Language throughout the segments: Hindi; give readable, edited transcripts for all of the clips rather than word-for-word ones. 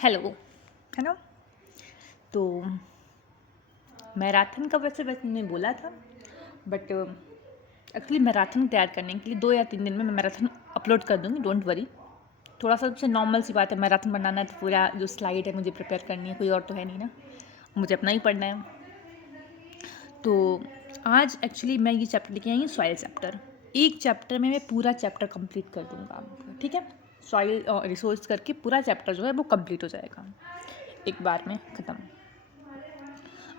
हेलो, है ना? तो मैराथन का वैसे मैंने बोला था, बट एक्चुअली मैराथन तैयार करने के लिए 2 या 3 दिन में मैं मैराथन अपलोड कर दूँगी, डोंट वरी। थोड़ा-सा सबसे नॉर्मल सी बात है, मैराथन बनाना है तो पूरा जो स्लाइड है मुझे प्रिपेयर करनी है, कोई और तो है नहीं ना, मुझे अपना ही पढ़ना है। तो आज एक्चुअली मैं ये चैप्टर लेके आई हूँ, सॉइल चैप्टर। एक चैप्टर में मैं पूरा चैप्टर कंप्लीट कर दूँगा, ठीक है? सॉइल रिसोर्स करके पूरा चैप्टर जो है वो कंप्लीट हो जाएगा, एक बार में ख़त्म।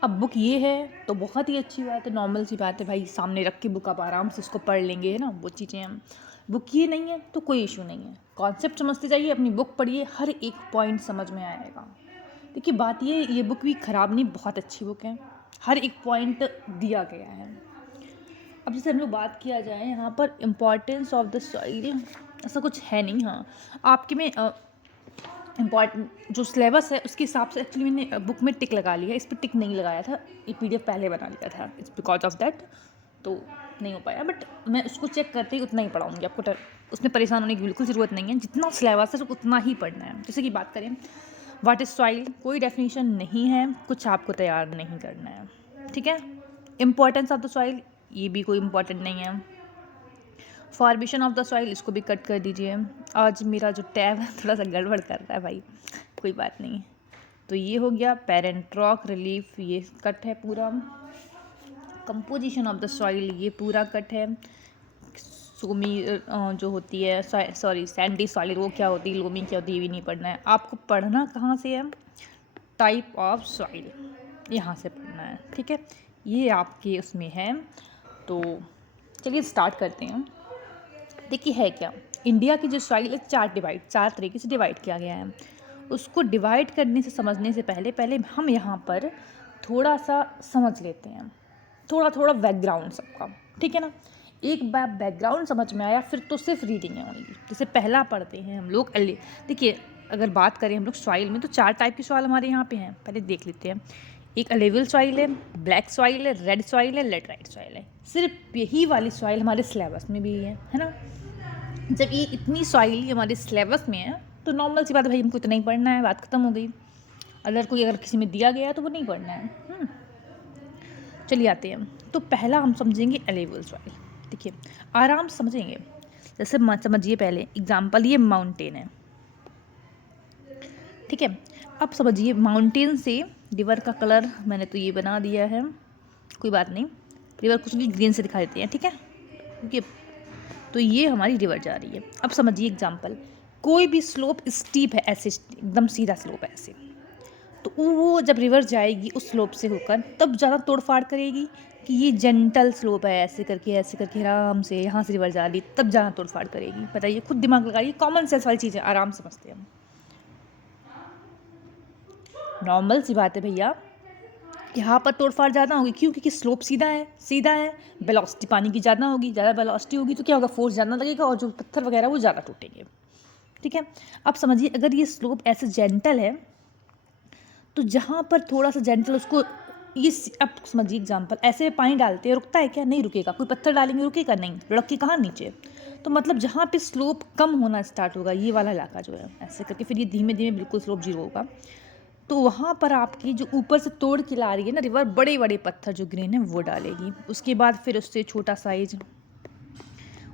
अब बुक ये है तो बहुत ही अच्छी बात है, नॉर्मल सी बात है भाई, सामने रख के बुक आप आराम से उसको पढ़ लेंगे, है ना? वो चीज़ें हैं। बुक ये नहीं है तो कोई इशू नहीं है, कॉन्सेप्ट समझते जाइए, अपनी बुक पढ़िए, हर एक पॉइंट समझ में आएगा। देखिए बात ये बुक भी ख़राब नहीं, बहुत अच्छी बुक है, हर एक पॉइंट दिया गया है। अब जैसे हम लोग बात किया जाए यहाँ पर इम्पॉर्टेंस ऑफ द सॉइल, ऐसा कुछ है नहीं। हाँ, आपके में इम्पॉर्टेंट जो सिलेबस है उसके हिसाब से एक्चुअली मैंने बुक में टिक लगा लिया, इस पर टिक नहीं लगाया था, ये पीडीएफ पहले बना लिया था, इट्स बिकॉज ऑफ दैट तो नहीं हो पाया। बट मैं उसको चेक करते ही उतना ही पढ़ाऊँगी, आपको उसमें परेशान होने की बिल्कुल ज़रूरत नहीं है, जितना सिलेबस है उतना ही पढ़ना है। जैसे कि बात करें व्हाट इज़ सॉइल, कोई डेफिनेशन नहीं है, कुछ आपको तैयार नहीं करना है, ठीक है? इम्पॉर्टेंस ऑफ द सॉइल, ये भी कोई इम्पॉर्टेंट नहीं है। फॉर्मेशन ऑफ द सॉइल, इसको भी कट कर दीजिए। आज मेरा जो टैब है थोड़ा सा गड़बड़ कर रहा है भाई, कोई बात नहीं। तो ये हो गया पेरेंट रॉक रिलीफ, ये कट है पूरा। कंपोजिशन ऑफ द सॉइल, ये पूरा कट है। सोमी जो होती है, सॉरी सैंडी सॉइल, वो क्या होती है, लोमी क्या होती है, ये भी नहीं पढ़ना है आपको। पढ़ना कहाँ से है? टाइप ऑफ सॉइल, यहाँ से पढ़ना है, ठीक है? ये आपके उसमें है। तो चलिए स्टार्ट करते हैं। देखिए है क्या, इंडिया की जो सॉइल है चार तरीके से डिवाइड किया गया है। उसको डिवाइड करने से समझने से पहले पहले हम यहाँ पर थोड़ा सा समझ लेते हैं, थोड़ा थोड़ा बैकग्राउंड सबका, ठीक है ना? एक बार बैकग्राउंड समझ में आया फिर तो सिर्फ रीडिंग है ओनली। जैसे पहला पढ़ते हैं हम लोग देखिए, अगर बात करें हम लोग सॉइल में तो 4 टाइप की सॉइल हमारे यहाँ पे हैं, पहले देख लेते हैं। एक अलेवियल सॉइल है, ब्लैक सॉइल है, रेड सॉइल है, लेटराइट सॉइल है। सिर्फ यही वाली सॉइल हमारे सिलेबस में भी है ना? जब ये इतनी सॉइल हमारे सिलेबस में है तो नॉर्मल सी बात है भाई, हमको इतना ही पढ़ना है, बात खत्म हो गई। अगर किसी में दिया गया है तो वो नहीं पढ़ना है। चलिए आते हैं। तो पहला हम समझेंगे अलेवियल सॉइल। देखिए आराम से समझेंगे। जैसे समझिए, पहले एग्जाम्पल, ये माउंटेन है, ठीक है? अब समझिए माउंटेन से रिवर का कलर मैंने तो ये बना दिया है, कोई बात नहीं, रिवर कुछ भी ग्रीन से दिखा देते हैं, ठीक है? क्योंकि तो ये हमारी रिवर जा रही है। अब समझिए एग्जाम्पल, कोई भी स्लोप स्टीप है, ऐसे एकदम सीधा स्लोप है ऐसे, तो वो जब रिवर जाएगी उस स्लोप से होकर तब ज़्यादा तोड़फाड़ करेगी कि ये जेंटल स्लोप है, ऐसे करके आराम से यहाँ से रिवर जा रही, तब ज़्यादा तोड़फाड़ करेगी। बताइए, खुद दिमाग लगाइए, कॉमन सेंस वाली चीज़ें आराम समझते हैं हम। नॉर्मल सी बात है भैया, यहाँ पर तोड़फाड़ ज़्यादा होगी, क्यों? क्योंकि स्लोप सीधा है, वेलोसिटी पानी की ज़्यादा होगी, ज़्यादा वेलोसिटी होगी तो क्या होगा, फोर्स ज़्यादा लगेगा और जो पत्थर वगैरह वो ज़्यादा टूटेंगे, ठीक है? अब समझिए, अगर ये स्लोप ऐसे जेंटल है तो जहाँ पर थोड़ा सा जेंटल उसको अब समझिए एग्जाम्पल, ऐसे पानी डालते हैं, रुकता है क्या? नहीं रुकेगा। कोई पत्थर डालेंगे, रुकेगा नहीं, लुढ़क के कहाँ नीचे। तो मतलब जहाँ पे स्लोप कम होना स्टार्ट होगा, ये वाला इलाका जो है, ऐसे करके फिर ये धीमे धीमे बिल्कुल स्लोप जीरो होगा, तो वहाँ पर आपकी जो ऊपर से तोड़ के ला रही है ना रिवर, बड़े बड़े पत्थर जो ग्रीन है वो डालेगी। उसके बाद फिर उससे छोटा साइज,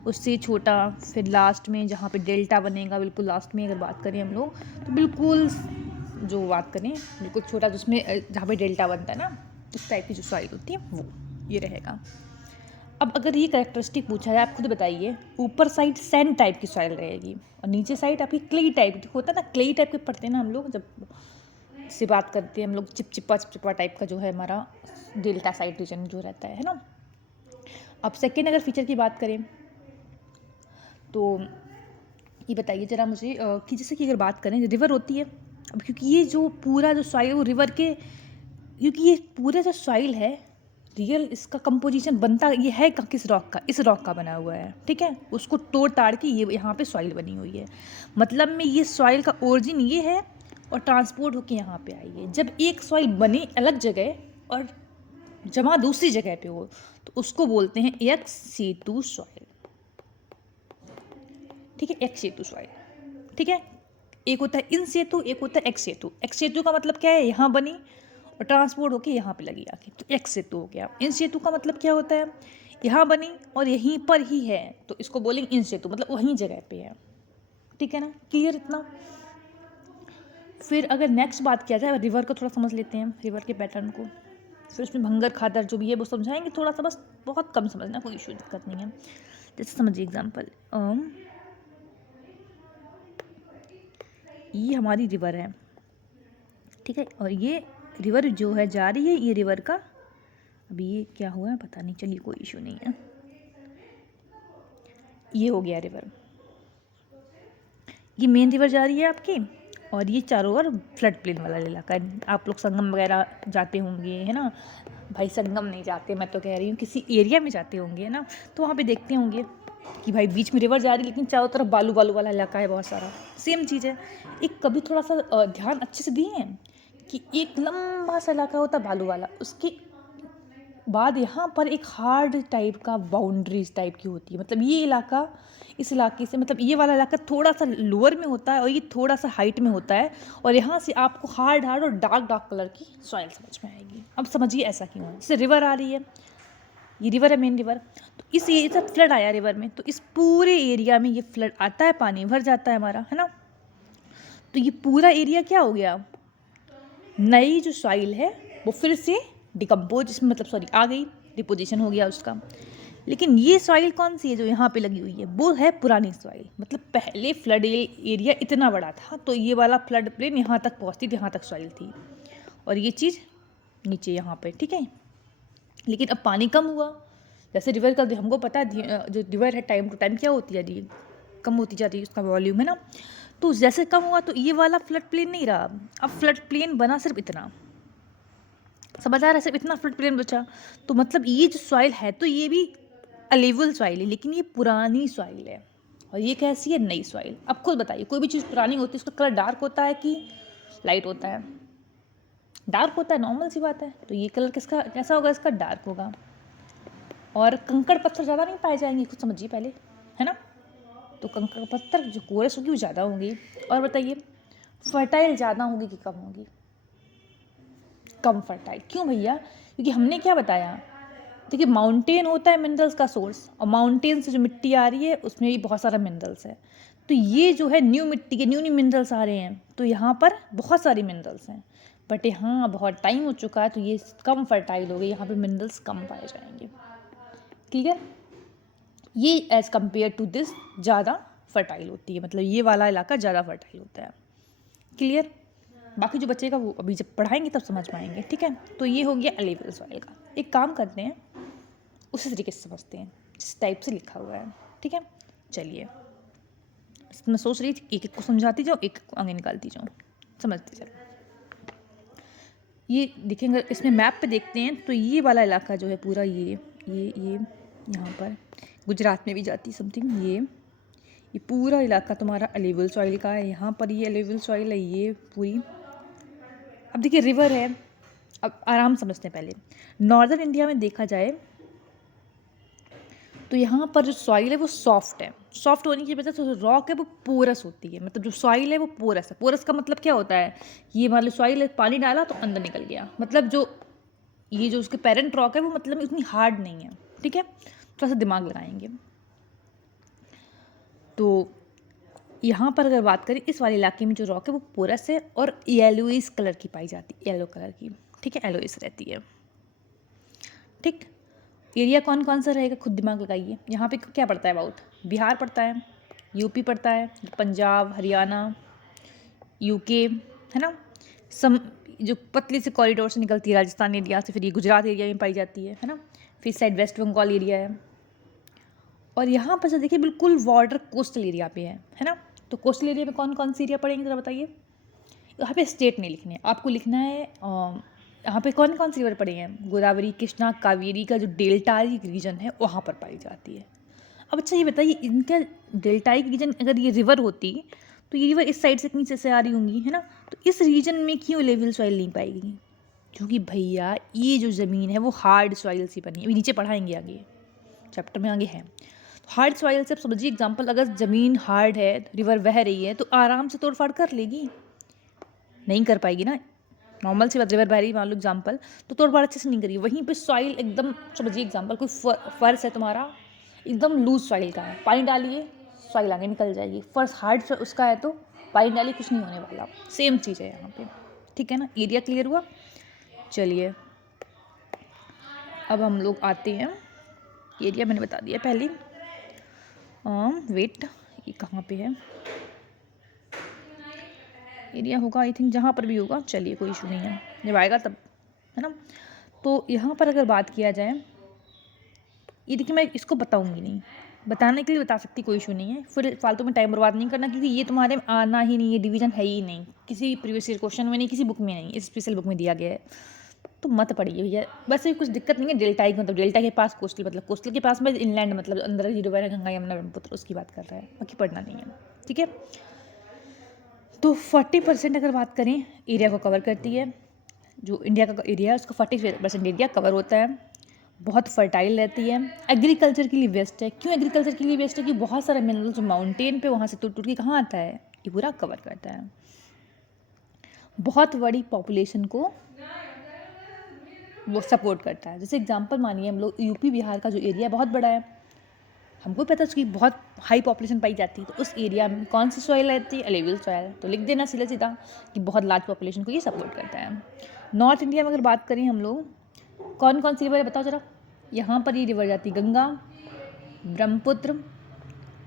उससे छोटा, फिर लास्ट में जहाँ पे डेल्टा बनेगा, बिल्कुल लास्ट में अगर बात करें हम लोग तो बिल्कुल जो बात करें बिल्कुल छोटा, जिसमें जहाँ पे डेल्टा बनता है ना, उस टाइप की जो सॉइल होती है वो ये रहेगा। अब अगर ये कैरेक्टरिस्टिक पूछा जाए, आप खुद बताइए, ऊपर साइड सैंड टाइप की सॉइल रहेगी और नीचे साइड आपकी क्ले टाइप होता है ना, क्ले टाइप के पढ़ते हैं ना हम लोग, जब से बात करते हैं हम लोग, चिपचिपा टाइप का जो है हमारा डेल्टा साइड रीजन जो रहता है ना। अब सेकेंड अगर फीचर की बात करें तो ये बताइए ज़रा मुझे कि जैसे कि अगर बात करें रिवर होती है, अब क्योंकि ये जो पूरा जो सॉइल वो रिवर के, क्योंकि ये पूरा जो सॉइल है रियल, इसका कंपोजिशन बनता ये है किस रॉक का, इस रॉक का बना हुआ है, ठीक है? उसको तोड़ ताड़ के ये यहाँ पे सॉइल बनी हुई है। मतलब में ये सॉइल का ओरिजिन ये है और ट्रांसपोर्ट होके यहाँ पे आई है। जब एक सॉइल बने अलग जगह और जमा दूसरी जगह पे हो तो उसको बोलते हैं एक्स सेतु सॉइल, ठीक है? एक्स सेतु सॉइल, ठीक है? एक होता है इन सेतु, एक होता है एक्स सेतु। एक्स सेतु का मतलब क्या है, यहाँ बनी और ट्रांसपोर्ट होके यहाँ पे लगी आके, तो एक्स सेतु हो गया। इन सेतु का मतलब क्या होता है, यहाँ बनी और यहीं पर ही है, तो इसको बोलेंगे इन सेतु, मतलब वहीं जगह पे है। ठीक है ना, क्लियर इतना। फिर अगर नेक्स्ट बात किया जाए रिवर को, थोड़ा समझ लेते हैं रिवर के पैटर्न को। फिर उसमें भंगर खादर जो भी है वो समझाएंगे थोड़ा सा, बस बहुत कम समझना, कोई इशू दिक्कत नहीं है। जैसे समझिए एग्जाम्पल, ये हमारी रिवर है, ठीक है, और ये रिवर जो है जा रही है, ये रिवर का अभी ये क्या हुआ है पता नहीं, चलिए कोई इशू नहीं है। ये हो गया रिवर, ये मेन रिवर जा रही है आपकी, और ये चारों ओर फ्लड प्लेन वाला इलाका है। आप लोग संगम वगैरह जाते होंगे, है ना भाई, संगम नहीं जाते, मैं तो कह रही हूँ किसी एरिया में जाते होंगे, है ना, तो वहाँ पे देखते होंगे कि भाई बीच में रिवर जा रही है लेकिन चारों तरफ बालू बालू वाला इलाका है बहुत सारा। सेम चीज़ है, एक कभी थोड़ा सा ध्यान अच्छे से दिए हैं कि एक लंबा सा इलाका होता है बालू वाला, उसके बाद यहाँ पर एक हार्ड टाइप का बाउंड्रीज टाइप की होती है, मतलब ये इलाका इस इलाके से, मतलब ये वाला इलाका थोड़ा सा लोअर में होता है और ये थोड़ा सा हाइट में होता है, और यहाँ से आपको हार्ड हार्ड और डार्क डार्क कलर की सॉइल समझ में आएगी। अब समझिए ऐसा क्यों है, जैसे रिवर आ रही है, ये रिवर है मेन रिवर, तो इस एरिया से फ्लड आया रिवर में, तो इस पूरे एरिया में ये फ्लड आता है, पानी भर जाता है हमारा, है ना, तो ये पूरा एरिया क्या हो गया, नई जो सॉइल है वो फिर से डिकम्पोज, मतलब सॉरी आ गई, डिपोजिशन हो गया उसका। लेकिन ये सॉइल कौन सी है जो यहाँ पे लगी हुई है, वो है पुरानी सॉइल, मतलब पहले फ्लड एरिया इतना बड़ा था, तो ये वाला फ्लड प्लेन यहाँ तक पहुँचती थी, यहाँ तक सॉइल थी, और ये चीज़ नीचे यहाँ पे, ठीक है। लेकिन अब पानी कम हुआ, जैसे रिवर का हमको पता है जो रिवर है टाइम टू टाइम क्या होती है, जी कम होती जाती है उसका वॉल्यूम, है ना, तो जैसे कम हुआ तो ये वाला फ्लड प्लेन नहीं रहा, अब फ्लड प्लेन बना सिर्फ इतना, समझ आ रहा है, सिर्फ इतना फ्लड प्लेन बचा, तो मतलब ये जो सॉइल है तो ये भी अलेवल सॉइल है, लेकिन ये पुरानी सॉइल है, और ये कैसी है, नई सॉइल। अब खुद बताइए, कोई भी चीज़ पुरानी होती है उसका कलर डार्क होता है कि लाइट होता है, डार्क होता है, नॉर्मल सी बात है, तो ये कलर किसका कैसा होगा, इसका डार्क होगा। और कंकड़ पत्थर ज़्यादा नहीं पाए जाएंगे, कुछ समझिए पहले, है ना, तो कंकड़ पत्थर जो कोरस होगी वो ज़्यादा होंगी। और बताइए फर्टाइल ज़्यादा होगी कि कम होगी, कम फर्टाइल, क्यों भैया, क्योंकि हमने क्या बताया, देखिए माउंटेन होता है मिनरल्स का सोर्स, और माउंटेन से जो मिट्टी आ रही है उसमें भी बहुत सारा मिनरल्स है, तो ये जो है न्यू मिट्टी के न्यू मिनरल्स आ रहे हैं, तो यहाँ पर बहुत सारी मिनरल्स हैं, बट यहाँ बहुत टाइम हो चुका है तो ये कम फर्टाइल हो गई, यहाँ पे मिनरल्स कम पाए जाएंगे, क्लियर। ये एज़ कम्पेयर टू दिस ज़्यादा फर्टाइल होती है, मतलब ये वाला इलाका ज़्यादा फर्टाइल होता है, क्लियर। बाकी जो बचेगा वो अभी जब पढ़ाएंगे तब समझ पाएंगे, ठीक है। तो ये हो गया अलेवल सॉइल का। एक काम करते हैं, उसी तरीके से समझते हैं जिस टाइप से लिखा हुआ है, ठीक है। चलिए, मैं सोच रही थी एक एक को समझाती जाऊँ, एक को आगे निकालती जाऊँ, समझते चलो। ये देखेंगे, इसमें मैप पे देखते हैं तो ये वाला इलाका जो है पूरा, ये यहाँ पर गुजरात में भी जाती समथिंग, ये पूरा इलाका तुम्हारा अलेवल सॉइल का है, यहाँ पर ये अलेवल सॉइल है, ये पूरी। अब देखिए रिवर है, अब आराम समझते हैं पहले। नॉर्दर्न इंडिया में देखा जाए तो यहाँ पर जो सॉइल है वो सॉफ्ट है, सॉफ्ट होने की वजह से जो रॉक है वो पोरस होती है, मतलब जो सॉइल है वो पोरस है। पोरस का मतलब क्या होता है, ये मान लो सॉइल है, पानी डाला तो अंदर निकल गया, मतलब जो ये जो उसके पेरेंट रॉक है वो मतलब इतनी हार्ड नहीं है, ठीक है, थोड़ा सा दिमाग लगाएंगे। तो यहाँ पर अगर बात करें इस वाले इलाके में जो रॉक है वो पोरस है और येलोइश कलर की पाई जाती है, येलो कलर की, ठीक है, येलोइश रहती है, ठीक। एरिया कौन कौन सा रहेगा खुद दिमाग लगाइए। यहाँ पे क्या पड़ता है, अबाउट बिहार पड़ता है, यूपी पड़ता है, पंजाब, हरियाणा, यूके, है ना, सम जो पतली से कॉरिडोर से निकलती है राजस्थान एरिया से, फिर ये गुजरात एरिया में पाई जाती है ना, फिर साइड वेस्ट बंगाल एरिया है, और यहाँ पर जो देखिए बिल्कुल वाटर कोस्टल एरिया पे है ना। तो कोस्टल एरिया में कौन कौन सी एरिया पड़ेंगे ज़रा बताइए। यहाँ पे स्टेट नहीं लिखने, आपको लिखना है यहाँ पे कौन कौन सी रिवर पड़ी हैं, गोदावरी, कृष्णा, कावेरी का जो डेल्टाई रीजन है वहाँ पर पाई जाती है। अब अच्छा ये बताइए, इनका डेल्टाई रीजन अगर ये रिवर होती तो ये रिवर इस साइड से नीचे से आ रही होंगी, है ना, तो इस रीजन में क्यों लेवल सॉइल नहीं पाएगी, क्योंकि भैया ये जो ज़मीन है वो हार्ड सॉइल से बनी है, अभी नीचे पढ़ाएंगे आगे चैप्टर में आगे है। हार्ड सॉइल से आप समझिए एग्जांपल, अगर ज़मीन हार्ड है, रिवर बह रही है, तो आराम से तोड़-फाड़ कर लेगी, नहीं कर पाएगी ना। नॉर्मल सी बात, रिवर बह रही है मान लो एग्जांपल, तो तोड़-फाड़ अच्छे से नहीं करेगी। वहीं पे सॉइल एकदम समझिए एग्जांपल, कोई फर्श है तुम्हारा, एकदम लूज़ सॉइल का है, पानी डालिए, सॉइल आगे निकल जाएगी। फर्श हार्ड उसका है तो पानी डालिए, कुछ नहीं होने वाला। सेम चीज़ है यहाँ पे, ठीक है ना। एरिया क्लियर हुआ? चलिए अब हम लोग आते हैं, एरिया मैंने बता दिया पहले। वेट, ये कहाँ पे है? एरिया होगा आई थिंक जहाँ पर भी होगा, चलिए कोई इशू नहीं है, जब आएगा तब, है ना। तो यहाँ पर अगर बात किया जाए, ये देखिए मैं इसको बताऊँगी नहीं, बताने के लिए बता सकती, कोई इशू नहीं है, फिर फालतू में टाइम बर्बाद नहीं करना, क्योंकि ये तुम्हारे में आना ही नहीं है, डिवीजन है ही नहीं, किसी प्रीवियस ईयर क्वेश्चन में नहीं, किसी बुक में नहीं, इस स्पेशल बुक में दिया गया है, तो मत पढ़िए भैया। वैसे कुछ दिक्कत नहीं है, डेल्टा मतलब डेल्टा के पास कोस्टल, मतलब कोस्टल के पास में इनलैंड, मतलब अंदर की रिवर है, गंगा यमुना ब्रह्मपुत्र, उसकी बात कर रहा है, बाकी पढ़ना नहीं है, ठीक है। तो 40% अगर बात करें एरिया को कवर करती है, जो इंडिया का एरिया है उसका 40% एरिया कवर होता है, बहुत फर्टाइल रहती है, एग्रीकल्चर के लिए बेस्ट है। क्यों एग्रीकल्चर के लिए बेस्ट है? कि बहुत सारा मिनरल्स माउंटेन पे वहाँ से टूट टूट के कहाँ आता है, ये पूरा कवर करता है। बहुत बड़ी पॉपुलेशन को वो सपोर्ट करता है। जैसे एग्जांपल मानिए हम लोग यूपी बिहार का जो एरिया बहुत बड़ा है, हमको पता है उसकी बहुत हाई पॉपुलेशन पाई जाती है, तो उस एरिया में कौन सी सॉइल रहती है? Alluvial soil. तो लिख देना सीधा सीधा कि बहुत लार्ज पॉपुलेशन को ये सपोर्ट करता है। नॉर्थ इंडिया में अगर बात करें हम लोग, कौन कौन सी रिवर है बताओ जरा। यहाँ पर ये रिवर जाती है गंगा, ब्रह्मपुत्र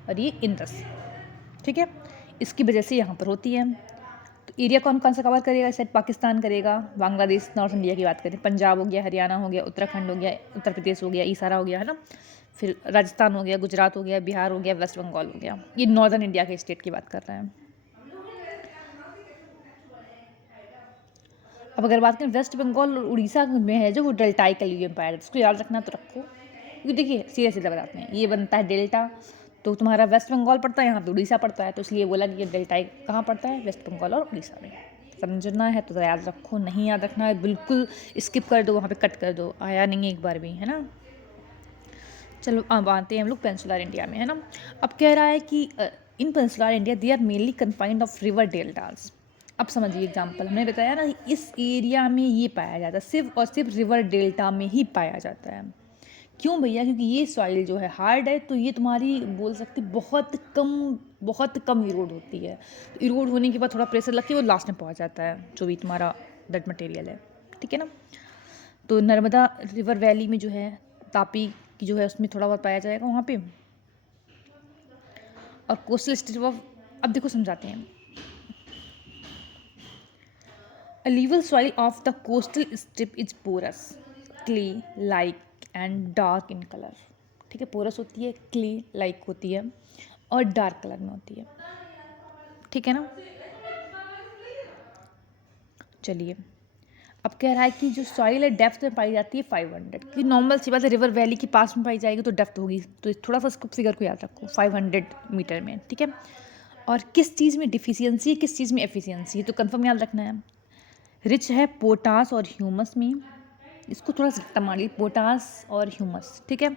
और ये इंदस, ठीक है। इसकी वजह से यहाँ पर होती है। तो एरिया कौन कौन सा कवर करेगा? शायद पाकिस्तान करेगा, बांग्लादेश, नॉर्थ इंडिया की बात करें, पंजाब हो गया, हरियाणा हो गया, उत्तराखंड हो गया, उत्तर प्रदेश हो गया, ये सारा हो गया, है ना। फिर राजस्थान हो गया, गुजरात हो गया, बिहार हो गया, वेस्ट बंगाल हो गया। ये नॉर्दर्न इंडिया के स्टेट की बात कर रहे हैं। अब अगर बात करें वेस्ट बंगाल और उड़ीसा में है जो, वो डेल्टाई कैलियो एम्पायर है, इसको याद रखना तो रखो, क्योंकि देखिए सीधे सीधे बताते हैं, ये बनता है डेल्टा, तो तुम्हारा वेस्ट बंगाल पड़ता है, यहाँ पे उड़ीसा पड़ता है, तो इसलिए बोला कि ये डेल्टाई कहाँ पड़ता है? वेस्ट बंगाल और उड़ीसा में। समझना है तो याद रखो, नहीं याद रखना है बिल्कुल स्किप कर दो, वहाँ पे कट कर दो, आया नहीं है एक बार भी, है ना। चलो अब आते हैं हम लोग पेंसुलर इंडिया में, है ना। अब कह रहा है कि in peninsular India they are mainly confined of river deltas. अब समझिए एग्जांपल, हमने बताया ना इस एरिया में ये पाया जाता है, सिर्फ और सिर्फ रिवर डेल्टा में ही पाया जाता है। क्यों भैया? क्योंकि ये सॉइल जो है हार्ड है, तो ये तुम्हारी बोल सकती बहुत कम इरोड होती है। तो इरोड होने के बाद थोड़ा प्रेशर लग के वो लास्ट में पहुंच जाता है, जो भी तुम्हारा डेड मटेरियल है, ठीक है ना। तो नर्मदा रिवर वैली में जो है, तापी की जो है, उसमें थोड़ा बहुत पाया जाएगा वहाँ पे। और कोस्टल स्ट्रिप ऑफ, अब देखो समझाते हैं, alluvial soil of the coastal strip is porous, clay like and dark in color, ठीक है। पोरस होती है, क्ले लाइक होती है और डार्क कलर में होती है, ठीक है ना। चलिए अब कह रहा है कि जो सॉइल है डेप्थ में पाई जाती है 500, कि नॉर्मल सी बात है, रिवर वैली के पास में पाई जाएगी तो डेप्थ होगी, तो थोड़ा सा इसको फिगर को याद रखो, 500 मीटर में, ठीक है। और किस चीज़ में डिफिशियंसी है, किस चीज़ में एफिशिएंसी है, तो कंफर्म याद रखना है। रिच है पोटास और ह्यूमस में, इसको थोड़ा सा तमाड़ी, पोटास और ह्यूमस, ठीक है।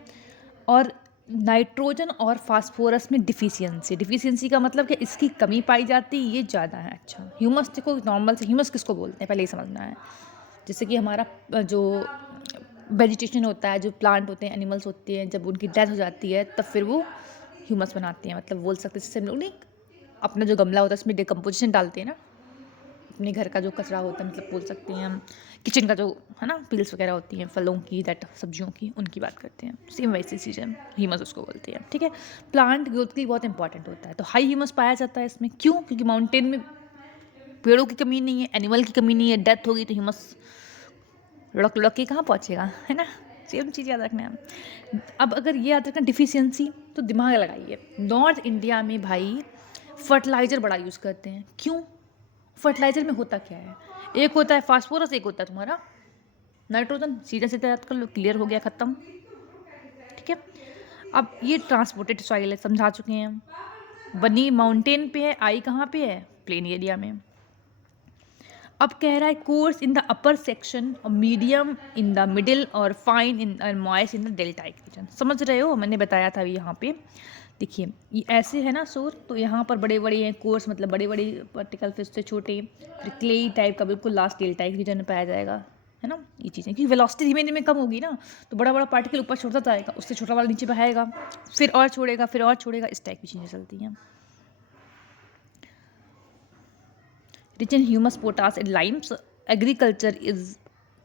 और नाइट्रोजन और फास्फोरस में डिफिशियंसी का मतलब कि इसकी कमी पाई जाती है, ये ज़्यादा है। अच्छा, ह्यूमस देखो, नॉर्मल से ह्यूमस किसको बोलते हैं पहले ये समझना है। जैसे कि हमारा जो वेजिटेशन होता है, जो प्लांट होते हैं, एनिमल्स होते हैं, जब उनकी डेथ हो जाती है तब फिर वो ह्यूमस बनाते हैं, मतलब बोल सकते हैं। जैसे हम लोग नहीं अपना जो गमला होता है उसमें डिकम्पोजिशन डालते हैं ना, अपने घर का जो कचरा होता है, मतलब बोल सकते हैं हम किचन का जो है ना, पील्स वगैरह होती हैं फलों की, दैट सब्जियों की, उनकी बात करते हैं। सेम वैसी चीज़ है, ह्यूमस उसको बोलते हैं, ठीक है। प्लांट ग्रोथ के लिए बहुत इंपॉर्टेंट होता है, तो हाई ह्यूमस पाया जाता है इसमें। क्यों? क्योंकि माउंटेन में पेड़ों की कमी नहीं है, एनिमल की कमी नहीं है, डेथ होगी तो ह्यूमस लुढ़क लुढ़क के कहाँ पहुँचेगा, है ना। सेम चीज़ याद रखना है। अब अगर ये याद रखना डिफिशियंसी, तो दिमाग लगाइए, नॉर्थ इंडिया में भाई फर्टिलाइज़र बड़ा यूज़ करते हैं। क्यों? फर्टिलाइज़र में होता क्या है? एक होता है फास्फोरस, एक होता है तुम्हारा नाइट्रोजन, सीधा सीधा याद कर लो, क्लियर हो गया, ख़त्म, ठीक है। अब ये ट्रांसपोर्टेड सॉइल है, समझा चुके हैं हम। बनी माउंटेन पे है, आई कहाँ पे है? प्लेन एरिया में। अब कह रहा है coarse in the upper section और मीडियम इन द मिडिल और फाइन इन और moist in the deltaic region. समझ रहे हो, मैंने बताया था अभी यहाँ पे। देखिए ये ऐसे है ना सोर, तो यहाँ पर बड़े बड़े हैं कोर्स, मतलब बड़े बड़े पार्टिकल, फिर उससे छोटे, फिर क्लेई टाइप का बिल्कुल लास्ट डेल्टाइक रीजन में पाया जाएगा, है ना। ये चीज़ें क्योंकि वेलोसिटी धीमे धीमे कम होगी ना, तो बड़ा बड़ा पार्टिकल ऊपर छोड़ता जाएगा, उससे छोटा वाला नीचे बहाएगा, फिर और छोड़ेगा, फिर और छोड़ेगा, इस टाइप की चीज़ें चलती हैं। Rich in humus, potash and Lyme's, agriculture is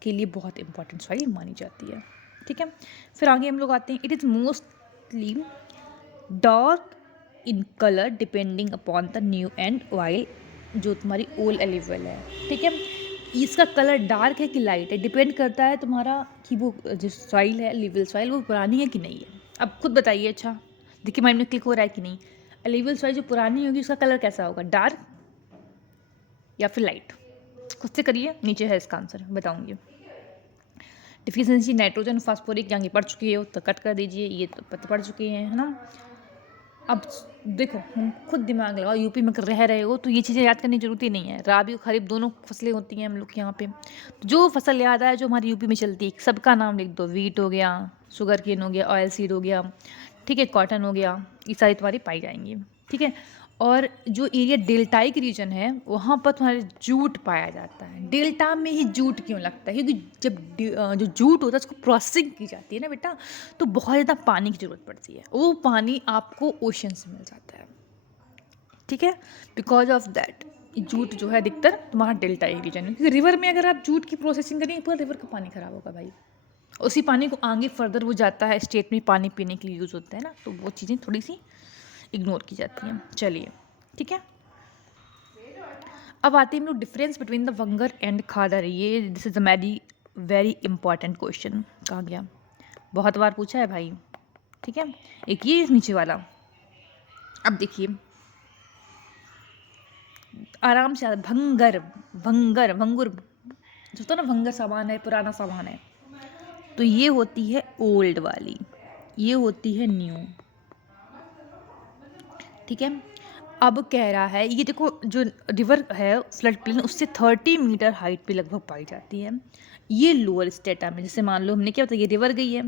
के लिए बहुत इंपॉर्टेंट सॉइल मानी जाती है, ठीक है। फिर आगे हम लोग आते हैं, it is mostly dark in colour depending upon the new and oil, जो तुम्हारी ओल एलिवल है, ठीक है। इसका कलर डार्क है कि लाइट है, डिपेंड करता है तुम्हारा कि वो जो सॉइल है, एलिवल सॉइल, वो पुरानी है कि नहीं है। अब खुद बताइए, अच्छा देखिए माइंड में क्लिक हो रहा है कि नहीं। एलिवल सॉइल जो पुरानी होगी उसका कलर कैसा होगा, डार्क या फिर लाइट? खुद से करिए, नीचे है इसका आंसर, बताऊंगी। डिफिशियंसी नाइट्रोजन फास्फोरिक, यहाँ की पढ़ चुकी हो तो कट कर दीजिए, ये तो पढ़ चुके हैं, है ना। अब देखो, हम खुद दिमाग लगाओ, यूपी में रह रहे हो तो ये चीज़ें याद करने की जरूरत नहीं है। राबी और खरीफ दोनों फसलें होती हैं हम लोग के यहाँ पे, तो जो फसल याद आए जो हमारी यूपी में चलती है सबका नाम लिख दो। वीट हो गया, शुगर केन हो गया, ऑयल सीड हो गया, ठीक है, कॉटन हो गया, ये सारी तुम्हारी पाई जाएंगी, ठीक है। और जो एरिया डेल्टाइक रीजन है वहाँ पर तुम्हारे जूट पाया जाता है। डेल्टा में ही जूट क्यों लगता है, क्योंकि जब जो जूट होता है उसको प्रोसेसिंग की जाती है ना बेटा, तो बहुत ज़्यादा पानी की ज़रूरत पड़ती है, वो पानी आपको ओशन से मिल जाता है, ठीक है। बिकॉज ऑफ दैट जूट जो है अधिकतर तुम्हारा डेल्टाइक रीजन है, क्योंकि रिवर में अगर आप जूट की प्रोसेसिंग करेंगे पूरा रिवर का पानी खराब होगा भाई। उसी पानी को आगे फर्दर वो जाता है, स्टेट में पानी पीने के लिए यूज़ होता है ना, तो वो चीज़ें थोड़ी सी इग्नोर की जाती हैं। चलिए, ठीक है। अब आते हैं हम लोग डिफरेंस बिटवीन द वंगर एंड खादर। ये this is a very important question, कहा गया, बहुत बार पूछा है भाई, ठीक है। एक ये नीचे वाला, अब देखिए आराम से भंगर, भंगर भंगुर जो होता है ना, भंगर सामान है, पुराना सामान है, तो ये होती है ओल्ड वाली, ये होती है न्यू, ठीक है। अब कह रहा है ये देखो, जो रिवर है फ्लड प्लेन उससे 30 मीटर हाइट पे लगभग पाई जाती है। ये लोअर स्टेटा में, जैसे मान लो हमने क्या होता है, ये रिवर गई है,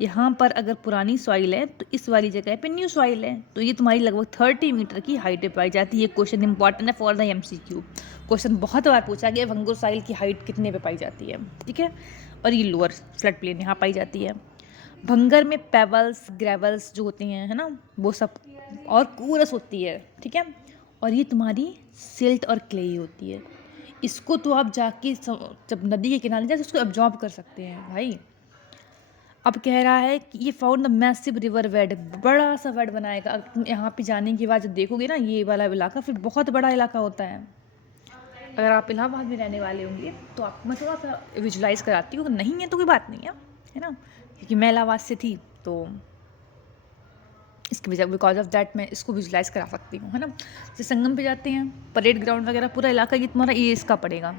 यहाँ पर अगर पुरानी सॉइल है तो इस वाली जगह पे न्यू सॉइल है, तो ये तुम्हारी लगभग 30 मीटर की हाइट पे पाई जाती है। ये क्वेश्चन इंपॉर्टेंट है फॉर द MCQ, क्वेश्चन बहुत बार पूछा गया, भंगुर सॉइल की हाइट कितने पे पाई जाती है, ठीक है। और ये लोअर फ्लड प्लेन यहाँ पाई जाती है। भंगर में पेबल्स, ग्रेवल्स जो होते हैं, है ना, वो सब, और कोरस होती है, ठीक है। और ये तुम्हारी सिल्ट और क्लेई होती है। इसको तो आप जाके जब नदी के किनारे जाके उसको एब्जॉर्ब कर सकते हैं भाई। अब कह रहा है कि ये found the massive river bed, बड़ा सा बेड बनाएगा। अगर तुम यहाँ पे जाने के बाद जब देखोगे ना ये वाला इलाका, फिर बहुत बड़ा इलाका होता है। अगर आप इलाहाबाद में रहने वाले होंगे तो आप, मैं थोड़ा सा विजुलाइज कराती हूँ, नहीं है तो कोई बात नहीं है ना, क्योंकि मैं इलाहाबाद से थी तो इसकी वजह, बिकॉज ऑफ दैट मैं इसको विजुलाइज करा सकती हूँ, है ना। जैसे संगम पे जाते हैं, परेड ग्राउंड वगैरह, पूरा इलाका ये तुम्हारा ये इसका पड़ेगा,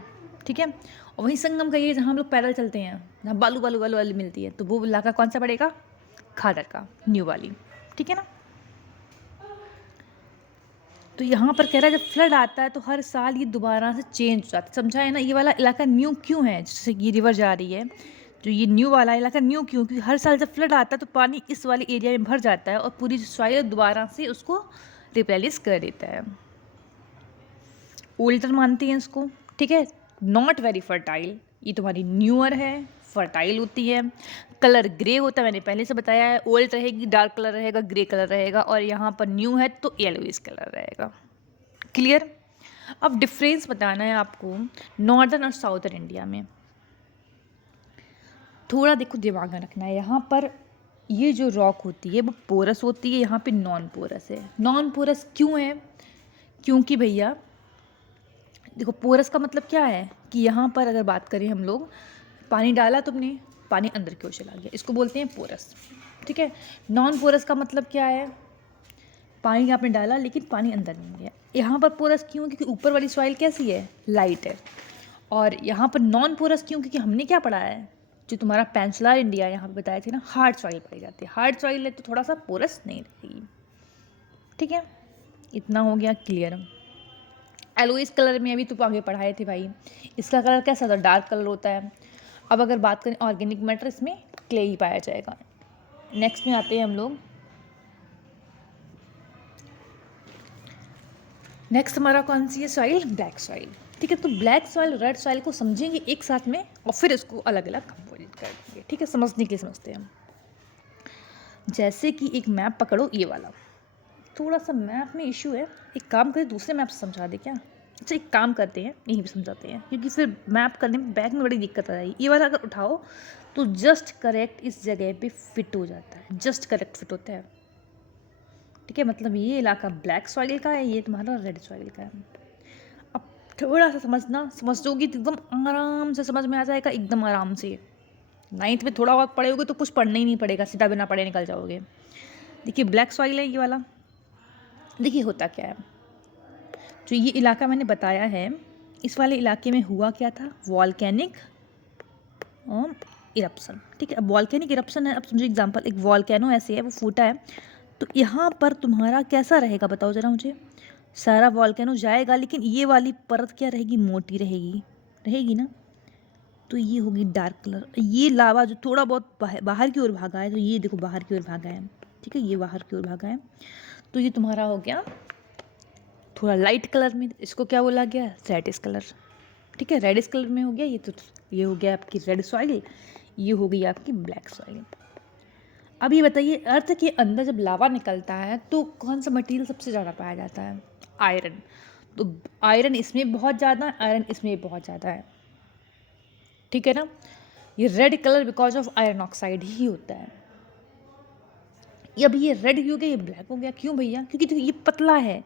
ठीक है। और वहीं संगम का ये जहाँ हम लोग पैदल चलते हैं, जहाँ बालू बालू बालू वाली मिलती है, तो वो इलाका कौन सा पड़ेगा, खादर का, न्यू वाली, ठीक है ना। तो यहाँ पर कह रहा है जब फ्लड आता है तो हर साल ये दोबारा से चेंज हो जाता है, समझा है ना। ये वाला इलाका न्यू क्यों है, जैसे ये रिवर जा रही है, जो ये न्यू वाला इलाका न्यू क्यों, क्योंकि हर साल जब फ्लड आता है तो पानी इस वाले एरिया में भर जाता है और पूरी सॉइल दोबारा से उसको रिप्लेनिश कर देता है। ओल्डर मानते हैं इसको, ठीक है। नॉट वेरी फर्टाइल, ये तुम्हारी न्यूअर है, फर्टाइल होती है। कलर ग्रे होता है, मैंने पहले से बताया है। ओल्ड रहेगी डार्क कलर रहेगा, ग्रे कलर रहेगा, और यहाँ पर न्यू है तो येलोइश कलर रहेगा। क्लियर। अब डिफरेंस बताना है आपको नॉर्दर्न और साउदर्न इंडिया में, थोड़ा देखो दिमाग में रखना है। यहाँ पर ये जो रॉक होती है वो पोरस होती है, यहाँ पे नॉन पोरस है। नॉन पोरस क्यों है, क्योंकि भैया देखो पोरस का मतलब क्या है कि यहाँ पर अगर बात करें हम लोग, पानी डाला तुमने, पानी अंदर की ओर चला गया, इसको बोलते हैं पोरस, ठीक है। नॉन पोरस का मतलब क्या है, पानी आपने डाला लेकिन पानी अंदर नहीं गया। यहाँ पर पोरस क्यों, क्योंकि ऊपर वाली सॉइल कैसी है, लाइट है। और यहाँ पर नॉन पोरस क्यों, क्योंकि हमने क्या पढ़ा है, जो तुम्हारा पेंसुलर इंडिया यहाँ पे बताया थे ना, हार्ड सॉइल पाई जाती है। हार्ड सॉइल है तो थोड़ा सा पोरस नहीं रहेगी, ठीक है। इतना हो गया क्लियर। एलोइस कलर में अभी तो आगे पढ़ाए थे भाई, इसका कलर कैसा होता है, डार्क कलर होता है। अब अगर बात करें ऑर्गेनिक मैटर, इसमें क्ले ही पाया जाएगा। नेक्स्ट में आते हैं हम लोग, नेक्स्ट हमारा कौन सी है सॉइल, ब्लैक सॉइल। ठीक है, तो ब्लैक सॉइल रेड सॉइल को समझेंगे एक साथ में और फिर इसको अलग अलग कंपोजिट कर देंगे। ठीक है, समझने के लिए समझते हैं हम। जैसे कि एक मैप पकड़ो, ये वाला, थोड़ा सा मैप में इशू है, एक काम करें दूसरे मैप से समझा दे क्या। अच्छा एक काम करते हैं, यहीं भी समझाते हैं, क्योंकि फिर मैप करने में बैक में बड़ी दिक्कत आ जाएगी। ये वाला अगर उठाओ तो जस्ट करेक्ट इस जगह पे फिट हो जाता है, जस्ट करेक्ट फिट होता है। ठीक है, मतलब ये इलाका ब्लैक सॉइल का है, ये तुम्हारा रेड सॉइल का है। अब थोड़ा सा समझना, समझोगी तो एकदम आराम से समझ में आ जाएगा, एकदम आराम से। नाइन्थ में थोड़ा बहुत पढ़े होगे तो कुछ पढ़ना ही नहीं पड़ेगा, सीधा बिना पढ़े निकल जाओगे। देखिए ब्लैक सॉइल है ये वाला। देखिए होता क्या है, जो ये इलाका मैंने बताया है, इस वाले इलाके में हुआ क्या था, वॉल्केनिक इरप्शन। ठीक है, अब वॉल्केनिक इरप्शन है, अब समझो एग्जांपल, एक वॉल्केनो ऐसे है, वो फूटा है, तो यहाँ पर तुम्हारा कैसा रहेगा बताओ ज़रा मुझे। सारा वॉल्केनो जाएगा, लेकिन ये वाली परत क्या रहेगी, मोटी रहेगी, रहेगी ना। तो ये होगी डार्क कलर। ये लावा जो थोड़ा बहुत बाहर की ओर भागा है, तो ये देखो बाहर की ओर भागा है। ठीक है, ये बाहर की ओर भागा है, तो ये तुम्हारा हो गया थोड़ा लाइट कलर में, इसको क्या बोला गया, रेडिश कलर। ठीक है, रेडिश कलर में हो गया ये, तो ये हो गया आपकी रेड सॉइल, ये हो गई आपकी ब्लैक सॉइल। अब ये बताइए, अर्थ के अंदर जब लावा निकलता है तो कौन सा मटेरियल सबसे ज़्यादा पाया जाता है, आयरन। तो आयरन इसमें बहुत ज़्यादा है, आयरन इसमें बहुत ज़्यादा है। ठीक है ना, ये red colour because of iron oxide ही होता है। ये अब ये रेड हो गया, ये ब्लैक हो गया, क्यों भैया, क्योंकि तो ये पतला है।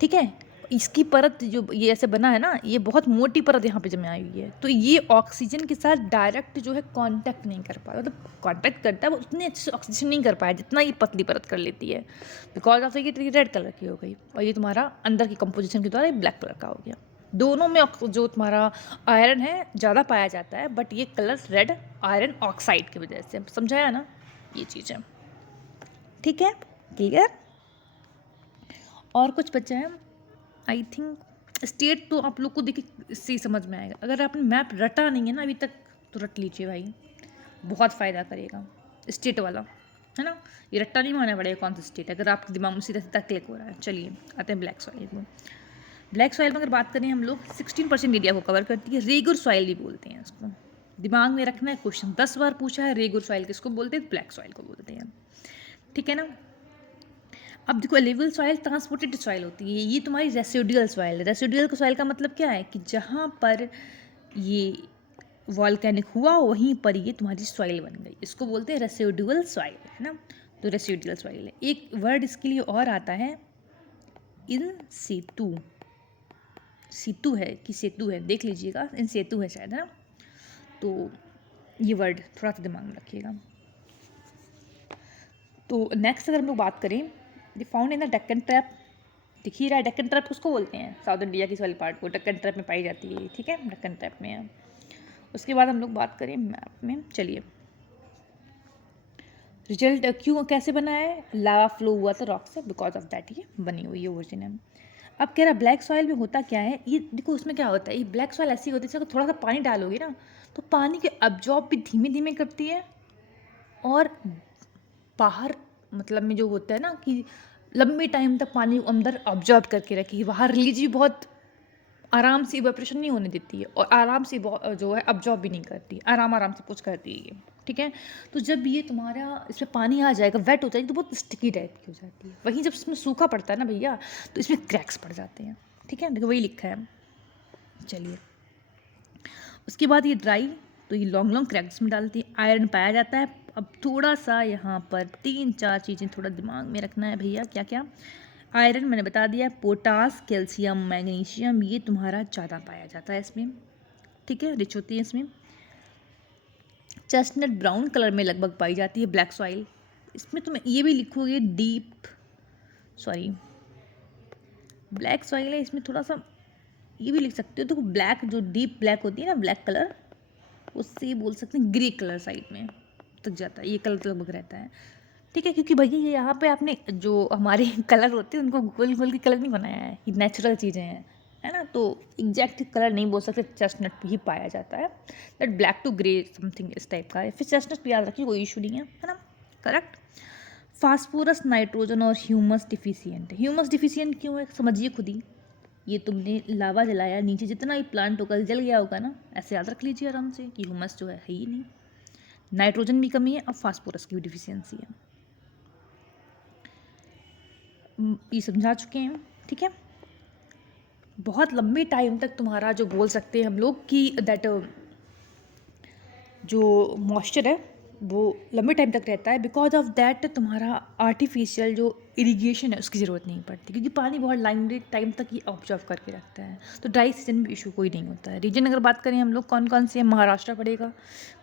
ठीक है, इसकी परत जो ये ऐसे बना है ना, ये बहुत मोटी परत यहाँ पे जमे आई हुई है, तो ये ऑक्सीजन के साथ डायरेक्ट जो है कांटेक्ट नहीं कर पाता, मतलब कांटेक्ट करता है वो उतने अच्छे से ऑक्सीजन नहीं कर पाया जितना ये पतली परत कर लेती है, बिकॉज ऑफ ये रेड कलर की हो गई, और ये तुम्हारा अंदर की कंपोजिशन के द्वारा ये ब्लैक कलर का हो गया। दोनों में जो तुम्हारा आयरन है ज़्यादा पाया जाता है, बट ये कलर रेड आयरन ऑक्साइड की वजह से, समझाया ना ये चीज़ है। ठीक है, क्लियर। और कुछ बचा है, आई थिंक स्टेट तो आप लोग को देखिए इससे ही समझ में आएगा। अगर आपने मैप रटा नहीं है ना अभी तक, तो रट लीजिए भाई, बहुत फ़ायदा करेगा स्टेट वाला, है ना। ये रट्टा नहीं मानना पड़ेगा कौन सा स्टेट है, अगर आपके दिमाग में सीधा सीधा क्लिक हो रहा है। चलिए आते हैं ब्लैक सॉइल में। ब्लैक सॉइल में अगर बात करें हम लोग, 16% एरिया को कवर करती है, रेगुर सॉइल भी बोलते हैं इसको। दिमाग में रखना है, क्वेश्चन 10 बार पूछा है, रेगुर सॉइल किसको बोलते हैं, ब्लैक सॉइल को बोलते हैं। ठीक है ना। अब देखो एलिवल सॉइल ट्रांसपोर्टेड सॉइल होती है, ये तुम्हारी रेसिडुअल सॉइल है। रेसिडुअल सॉइल का मतलब क्या है, कि जहाँ पर ये वॉल्केनिक हुआ वहीं पर ये तुम्हारी सॉइल बन गई, इसको बोलते हैं रेसिडुअल सॉइल, है ना। तो रेसिडुअल सॉइल है। एक वर्ड इसके लिए और आता है, इन सेतु, सीतु है कि सेतु है, देख लीजिएगा, इन सेतु है शायद, है ना। तो ये वर्ड थोड़ा सा दिमाग में रखिएगा। तो नेक्स्ट अगर हम लोग बात करें, the found in the Deccan trap, दिख ही रहा है डेक्कन ट्रैप किसको बोलते हैं, साउथ इंडिया की इस वाली पार्ट को डेक्कन ट्रैप में पाई जाती है। ठीक है, डेक्कन ट्रैप में है। उसके बाद हम लोग बात करें मैप में, चलिए रिजल्ट क्यों कैसे बना है, लावा फ्लो हुआ था रॉक से, बिकॉज ऑफ दैट ये बनी हुई है ओरिजिन है। अब कह रहा ब्लैक सॉइल में होता क्या है, ये देखो उसमें क्या होता है, ये ब्लैक सॉइल ऐसी होती है जैसे थोड़ा सा पानी डालोगे ना, तो पानी के अब्जॉर्ब भी धीमे धीमे करती है, और बाहर मतलब में जो होता है ना कि लंबे टाइम तक पानी अंदर ऑब्जॉर्व करके रखी, बाहर रिलीज भी बहुत आराम से, इवेपोरेशन नहीं होने देती है, और आराम से जो है ऑब्जॉर्व भी नहीं करती, आराम आराम से कुछ करती है ये। ठीक है, तो जब ये तुम्हारा इसमें पानी आ जाएगा, वेट हो जाएगी, तो बहुत स्टिकी टाइप की हो जाती है। वहीं जब इसमें सूखा पड़ता है ना भैया, तो इसमें क्रैक्स पड़ जाते हैं। ठीक है, देखो वही लिखा है। चलिए उसके बाद ये ड्राई, तो ये लॉन्ग लॉन्ग क्रैक्स में डालती है, आयरन पाया जाता है। अब थोड़ा सा यहाँ पर 3-4 चीज़ें थोड़ा दिमाग में रखना है भैया, क्या क्या। आयरन मैंने बता दिया, पोटास, कैल्शियम, मैग्नीशियम, ये तुम्हारा ज़्यादा पाया जाता है इसमें। ठीक है, रिच होती है इसमें। चेस्टनट ब्राउन कलर में लगभग पाई जाती है ब्लैक सॉइल। इसमें तुम ये भी लिखोगे डीप, सॉरी ब्लैक सॉइल है, इसमें थोड़ा सा ये भी लिख सकते हो, तो ब्लैक जो डीप ब्लैक होती है ना, ब्लैक कलर, उससे बोल सकते हैं ग्रे कलर साइड में तक जाता है, ये कलर तो लगभग रहता है। ठीक है, क्योंकि भैया ये यहाँ पे आपने जो हमारे कलर होते हैं उनको गोल गोल के कलर नहीं बनाया है, ये नेचुरल चीज़ें हैं। है ना, तो एग्जैक्ट कलर नहीं बोल सकते, चेस्टनट ही पाया जाता है, that black to grey something इस टाइप का है। फिर चेस्टनट भी याद रखिए, कोई इशू नहीं है ना, करेक्ट। फास्फोरस, नाइट्रोजन और ह्यूमस डिफिशियंट है। ह्यूमस डिफिशियंट क्यों है समझिए खुद ही। ये तुमने लावा जलाया, नीचे जितना भी प्लांट होगा जल गया होगा ना, ऐसे याद रख लीजिए आराम से कि ह्यूमस जो है ही नहीं। नाइट्रोजन भी कमी है और फास्फोरस की भी डिफिशियंसी है। ये समझा चुके हैं, ठीक है। बहुत लंबे टाइम तक तुम्हारा जो बोल सकते हैं हम लोग कि दैट जो मॉइस्चर है वो लंबे टाइम तक रहता है, बिकॉज ऑफ दैट तुम्हारा आर्टिफिशियल जो इरिगेशन है उसकी ज़रूरत नहीं पड़ती, क्योंकि पानी बहुत लंबे टाइम तक ही ऑब्जर्व करके रखता है। तो ड्राई सीजन में इशू कोई नहीं होता है। रीजन अगर बात करें हम लोग कौन कौन से हैं, महाराष्ट्र पड़ेगा,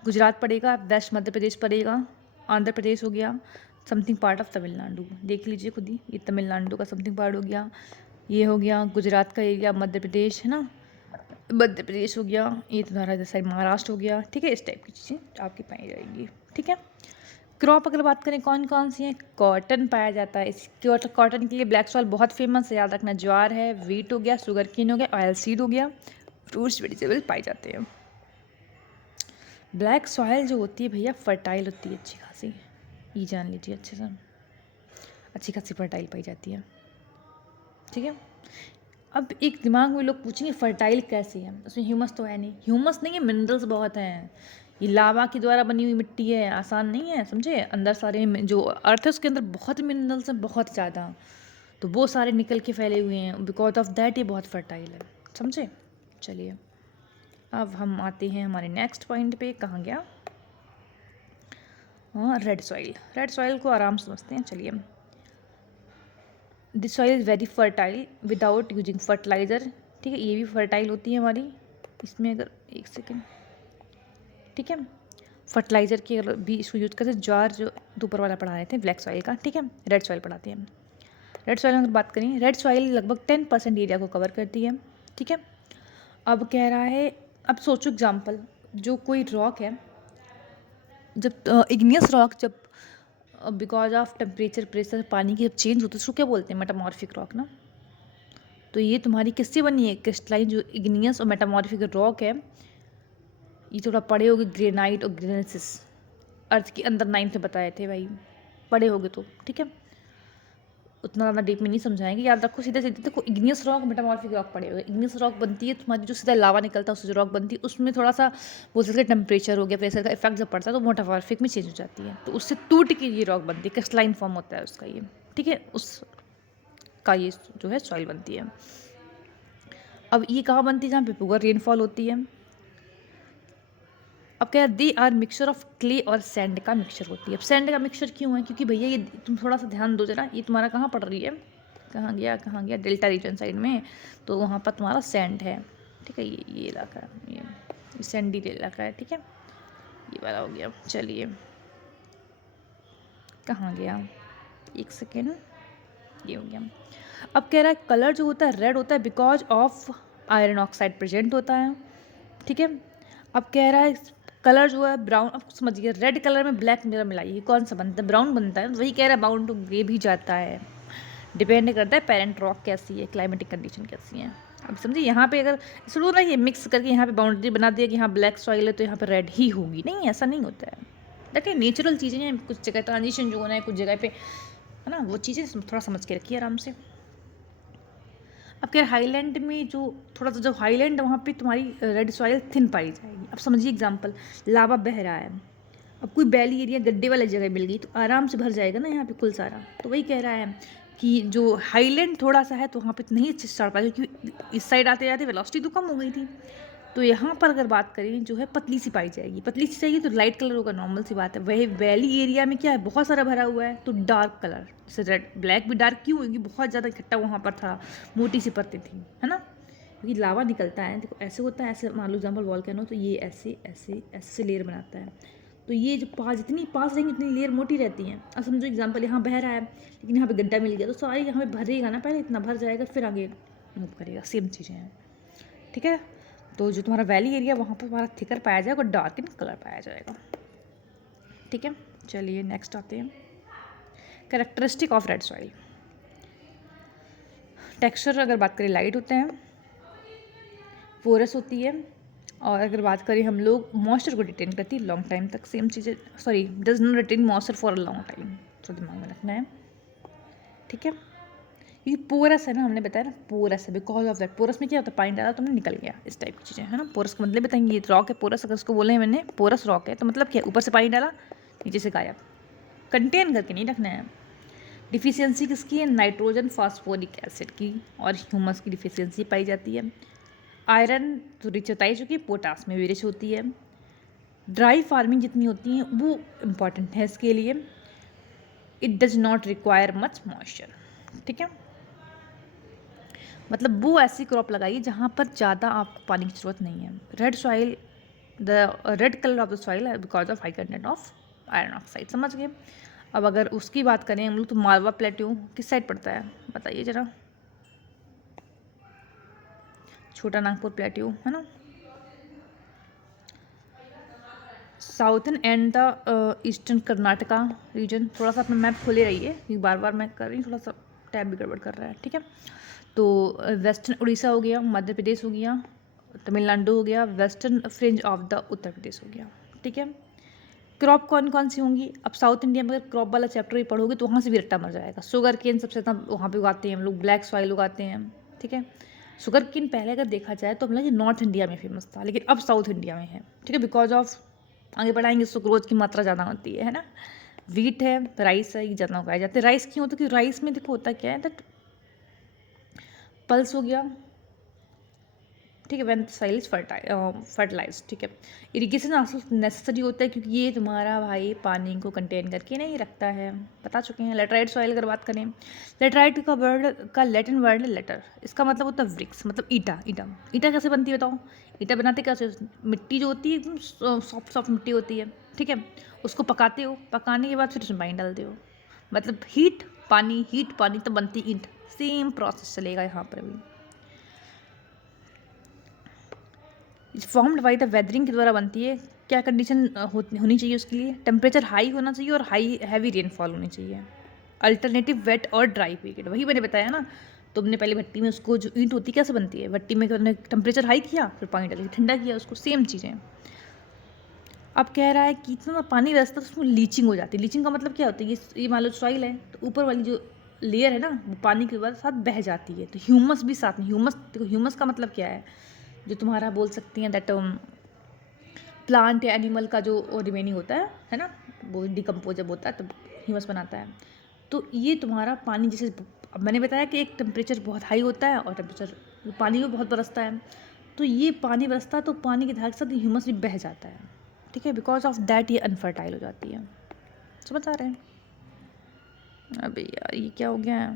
गुजरात पड़ेगा, वेस्ट मध्य प्रदेश पड़ेगा, आंध्र प्रदेश हो गया, समथिंग पार्ट ऑफ तमिलनाडु, देख लीजिए खुद ही, ये तमिलनाडु का समथिंग पार्ट हो गया, ये हो गया गुजरात का एरिया, मध्य प्रदेश है ना, मध्य प्रदेश हो गया, ये तुम्हारा जैसा महाराष्ट्र हो गया, ठीक है। इस टाइप की चीज़ें आपकी पाई जाएंगी, ठीक है। क्रॉप अगर बात करें कौन कौन सी है, कॉटन पाया जाता है। इस कॉटन के लिए ब्लैक सॉइल बहुत फेमस है, याद रखना। ज्वार है, वीट हो गया, शुगर केन हो गया, ऑयल सीड हो गया, फ्रूट्स वेजिटेबल पाए जाते हैं। ब्लैक सॉइल जो होती है भैया फर्टाइल होती है अच्छी खासी, ये जान लीजिए अच्छे से, अच्छी खासी फर्टाइल पाई जाती है, ठीक है। अब एक दिमाग में लोग पूछेंगे फर्टाइल कैसे है, उसमें ह्यूमस तो है नहीं। ह्यूमस नहीं है, मिनरल्स बहुत हैं। ये लावा के द्वारा बनी हुई मिट्टी है, आसान नहीं है, समझे। अंदर सारे जो अर्थ है उसके अंदर बहुत मिनरल्स हैं, बहुत ज़्यादा, तो वो सारे निकल के फैले हुए हैं, बिकॉज ऑफ दैट ये बहुत फर्टाइल है, समझे। चलिए अब हम आते हैं हमारे नेक्स्ट पॉइंट पे, कहाँ गया, हाँ रेड सॉइल। रेड सॉइल को आराम से समझते हैं, चलिए। This soil is very fertile without using fertiliser, ठीक है। ये भी फर्टाइल होती है हमारी, इसमें अगर एक सेकेंड, ठीक है। फर्टिलाइज़र की अगर भी इसको यूज़ करते, ज्वार जो ऊपर वाला पढ़ा रहे थे ब्लैक सॉइल का, ठीक है। रेड सॉइल पढ़ाते हैं। रेड सॉइल में अगर बात करें, रेड सॉइल लगभग 10% एरिया को कवर करती है, ठीक है। अब कह रहा है, अब सोचो एग्जाम्पल, जो कोई रॉक है, जब इग्नियस रॉक जब बिकॉज ऑफ टेम्परेचर प्रेशर पानी की जब चेंज होती है उसको क्या बोलते हैं, मेटामॉर्फिक रॉक ना। तो ये तुम्हारी किससे बनी है, क्रिस्टलाइन जो इग्नियस और मेटामॉर्फिक रॉक है, ये थोड़ा पढ़े होगे, ग्रेनाइट और ग्रेनेसिस, अर्थ के अंदर 9th में बताए थे भाई, पढ़े होगे तो, ठीक है। उतना ज़्यादा डीप में नहीं समझाएंगे, याद रखो सीधे सीधे। देखो इग्नियस रॉक मेटामॉर्फिक रॉक पड़े हुए, इग्नियस रॉक बनती है तुम्हारी जो सीधा लावा निकलता है उससे जो रॉक बनती है, उसमें थोड़ा सा बोल सकते हैं टेम्परेचर हो गया, प्रेशर का इफेक्ट जब पड़ता है तो मेटामॉर्फिक में चेंज हो जाती है, तो उससे टूट के ये रॉक बनती है, क्रिस्टलाइन फॉर्म होता है उसका ये, ठीक है। उसका ये जो है सॉइल बनती है। अब ये कहाँ बनती है, जहाँ पे पूरा रेनफॉल होती है। अब क्या, they are mixture of clay और सैंड का मिक्सचर होती है। अब सैंड का मिक्सचर क्यों है, क्योंकि भैया ये तुम थोड़ा सा ध्यान दो जरा, ये तुम्हारा कहाँ पड़ रही है, कहाँ गया डेल्टा रीजन साइड में, तो वहाँ पर तुम्हारा सैंड है, ठीक है। ये इलाका है, ये सैंडी इलाका है, ठीक है। ये वाला हो गया, चलिए कहाँ गया, एक सेकेंड, ये हो गया। अब कह रहा है कलर जो होता है रेड होता है because of iron oxide present होता है, ठीक है। अब कह रहा है कलर जो है ब्राउन, अब समझिए रेड कलर में ब्लैक मिरर मिलाइए, कौन सा बनता है, ब्राउन बनता है। वही कह रहा है बाउंड टू ग्रे भी जाता है, डिपेंड करता है पेरेंट रॉक कैसी है, क्लाइमेटिक कंडीशन कैसी है। अब समझिए यहाँ पे अगर शुरू ना ये मिक्स करके यहाँ पे बाउंड्री बना दिया कि यहाँ ब्लैक सॉइल है तो यहाँ पे रेड ही होगी, नहीं, ऐसा नहीं होता है। देखिए नेचुरल चीज़ें हैं, कुछ जगह ट्रांजिशन जो होना है कुछ जगह पे, है ना, वो चीज़ें थोड़ा समझ के रखिए आराम से। अब क्या हाईलैंड में जो थोड़ा सा जो हाईलैंड है वहाँ पे तुम्हारी रेड सॉइल थिन पाई जाएगी। अब समझिए एग्जांपल, लावा बह रहा है, अब कोई बैली एरिया गड्ढे वाली जगह मिल गई तो आराम से भर जाएगा ना यहाँ पे कुल सारा। तो वही कह रहा है कि जो हाईलैंड थोड़ा सा है तो वहाँ पे नहीं अच्छे से चढ़ पाएगा, क्योंकि इस साइड आते जाते वेलोसिटी तो कम हो गई थी। तो यहाँ पर अगर बात करें जो है पतली सी पाई जाएगी, पतली सी चाहिए तो लाइट कलर होगा, नॉर्मल सी बात है। वही वैली एरिया में क्या है, बहुत सारा भरा हुआ है तो डार्क कलर, जैसे रेड ब्लैक भी डार्क क्यों होगी, बहुत ज़्यादा इकट्ठा वहाँ पर था, मोटी सी परतें थी, है ना, क्योंकि लावा निकलता है। देखो ऐसे होता है, ऐसे मान लो एग्जाम्पल वॉल्केनो, तो ये ऐसे ऐसे ऐसे लेयर बनाता है, तो ये जो जितनी पास रहेंगी उतनी लेयर मोटी रहती हैं। अब समझो एग्जाम्पल यहाँ बह रहा है लेकिन यहाँ पे गड्ढा मिल गया तो सारी यहाँ पे भरेगा ना, पहले इतना भर जाएगा फिर आगे मूव करेगा, सेम चीज़ें हैं, ठीक है। तो जो तुम्हारा वैली एरिया वहाँ पर तुम्हारा थिकर पाया जाएगा और डार्क इन कलर पाया जाएगा, ठीक है। चलिए नेक्स्ट आते हैं, characteristic of red soil. Texture अगर बात करें लाइट होते हैं, पोरस होती है, और अगर बात करें हम लोग मॉइस्चर को रिटेन करती है लॉन्ग टाइम तक, सेम चीज़ें, sorry, does not retain moisture for a long time, तो दिमाग में रखना है, ठीक है। ये पोरस है ना, हमने बताया ना पोरस है, बिकॉज ऑफ दैट। पोरस में क्या होता है, पानी डाला तुमने निकल गया, इस टाइप की चीज़ें है ना। पोरस का मतलब बताएंगे, ये रॉक है पोरस, अगर उसको बोले मैंने पोरस रॉक है तो मतलब क्या, ऊपर से पानी डाला नीचे से गायब, कंटेन करके नहीं रखना है। डिफिशियंसी किसकी है, नाइट्रोजन फास्फोरिक एसिड की, और ह्यूमस की डिफिशियंसी पाई जाती है। आयरन तो रिच होता है, जो कि पोटास में भी रिच होती है। ड्राई फार्मिंग जितनी होती है वो इम्पॉर्टेंट है इसके लिए। It does not require much moisture, ठीक है। मतलब वो ऐसी क्रॉप लगाइए जहाँ पर ज़्यादा आपको पानी की ज़रूरत नहीं है। Red soil, the red colour of the soil है because of high content of iron oxide, समझ गए। अब अगर उसकी बात करें हम लोग, तो मालवा प्लेट्यू किस साइड पड़ता है बताइए ज़रा। छोटा नागपुर प्लेट्यू है ना, southern and the eastern Karnataka region. थोड़ा सा अपना मैप खोले रहिए, क्योंकि बार बार मैं कर रही हूँ, थोड़ा सा टैब भी गड़बड़ कर रहा है, ठीक है। तो वेस्टर्न उड़ीसा हो गया, मध्य प्रदेश हो गया, तमिलनाडु हो गया, western fringe of the Uttar Pradesh हो गया, ठीक है। क्रॉप कौन कौन सी होंगी, अब साउथ इंडिया में अगर क्रॉप वाला चैप्टर भी पढ़ोगे तो वहाँ से भी रट्टा मर जाएगा। शुगर केन सबसे ज़्यादा वहाँ पे उगाते हैं हम लोग, ब्लैक सॉइल उगाते हैं, ठीक है। शुगर केन पहले अगर देखा जाए तो हम लोग नॉर्थ इंडिया में फेमस था, लेकिन अब साउथ इंडिया में है, ठीक है, बिकॉज ऑफ आगे बढ़ाएंगे सुक्रोज की मात्रा ज़्यादा होती है ना। वीट है, राइस है, ये ज़्यादा उगाए जाते हैं। राइस क्यों होता है, क्योंकि राइस में देखो होता क्या है, दैट पल्स हो गया, ठीक है, व्हेन सॉइल इज फर्टिलाइज, ठीक है। इरिगेशन नेसेसरी होता है, क्योंकि ये तुम्हारा भाई पानी को कंटेन करके नहीं रखता है, बता चुके हैं। लेटराइट सॉइल अगर बात करें, लेटराइट का वर्ड का लैटिन वर्ड है लेटर, इसका मतलब होता है वृक्ष, मतलब ईटा। ईटा ईटा कैसे बनती है बताओ, ईटा बनाते कैसे, मिट्टी जो होती है एकदम सॉफ्ट सॉफ्ट मिट्टी होती है, ठीक है, उसको पकाते हो, पकाने के बाद फिर उसमें पानी डालते हो, मतलब हीट पानी तो बनती ईंट। सेम प्रोसेस चलेगा यहाँ पर भी। फॉर्म्ड बाई द वेदरिंग के द्वारा बनती है। क्या कंडीशन होनी चाहिए उसके लिए, टेम्परेचर हाई होना चाहिए और हाई हैवी रेनफॉल होनी चाहिए। अल्टरनेटिव वेट और ड्राई पीरियड, वही मैंने बताया ना, तुमने पहले भट्टी में उसको, जो ईंट होती कैसे बनती है, भट्टी में टेम्परेचर हाई किया, फिर पानी डाल के ठंडा किया उसको, सेम चीज़ें। अब कह रहा है कि इतना पानी बरसता तो उसमें लीचिंग हो जाती है। लीचिंग का मतलब क्या होता है, ये मान लो सॉइल है तो ऊपर वाली जो लेयर है ना, वो पानी के बाद साथ बह जाती है, तो ह्यूमस भी साथ में। ह्यूमस देखो, ह्यूमस का मतलब क्या है, जो तुम्हारा बोल सकती हैं दैट प्लांट या एनिमल का जो रिमेनिंग होता है ना, वो डिकम्पोज जब होता है तब ह्यूमस बनाता है। तो ये तुम्हारा पानी, जैसे अब मैंने बताया कि एक टेम्परेचर बहुत हाई होता है और टेम्परेचर पानी भी बहुत बरसता है, तो ये पानी बरसता है तो पानी की धार के साथ ह्यूमस भी बह जाता है, ठीक है, बिकॉज ऑफ दैट ये अनफर्टाइल हो जाती है। समझ आ रहे हैं। अबे यार ये क्या हो गया है,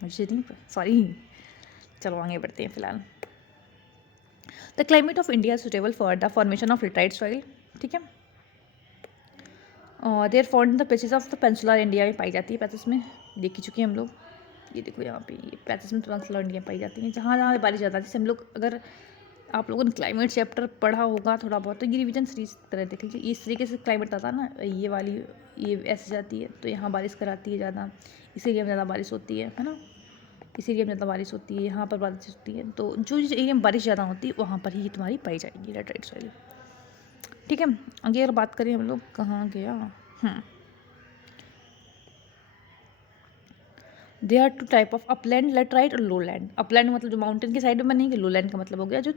मुझे नहीं, सॉरी, चलो आगे बढ़ते हैं फिलहाल। The climate of India suitable for the formation of laterite soil, ठीक है। They're found in the patches of the peninsular India में पाई जाती है। पैचेस में देख ही चुके हैं हम लोग, ये देखो यहाँ पे, ये पैचेस में पेंसुलर इंडिया में पाई जाती हैं, जहाँ जहाँ बारिश ज़्यादा। जैसे हम लोग, अगर आप लोगों ने क्लाइमेट चैप्टर पढ़ा होगा थोड़ा बहुत, तो ये रिविजन सीरीज तरह देख लीजिए। इस तरीके से क्लाइमेट आता है ना, ये वाली ये ऐसे जाती है तो यहाँ बारिश कराती है ज़्यादा, इस एरिया में ज़्यादा बारिश होती है ना, इस एरिया में ज़्यादा बारिश होती है, यहाँ पर बारिश होती है। तो जो जिस एरिया में बारिश ज़्यादा होती है वहाँ पर ही तुम्हारी पाई जाएगी लेटराइट सॉइल, ठीक है। आगे अगर बात करें हम लोग, कहाँ गया, they are two type of upland laterite और लो लैंड। अपलैंड मतलब जो माउंटेन की साइड में बनेगी, लो लैंड का मतलब हो गया जो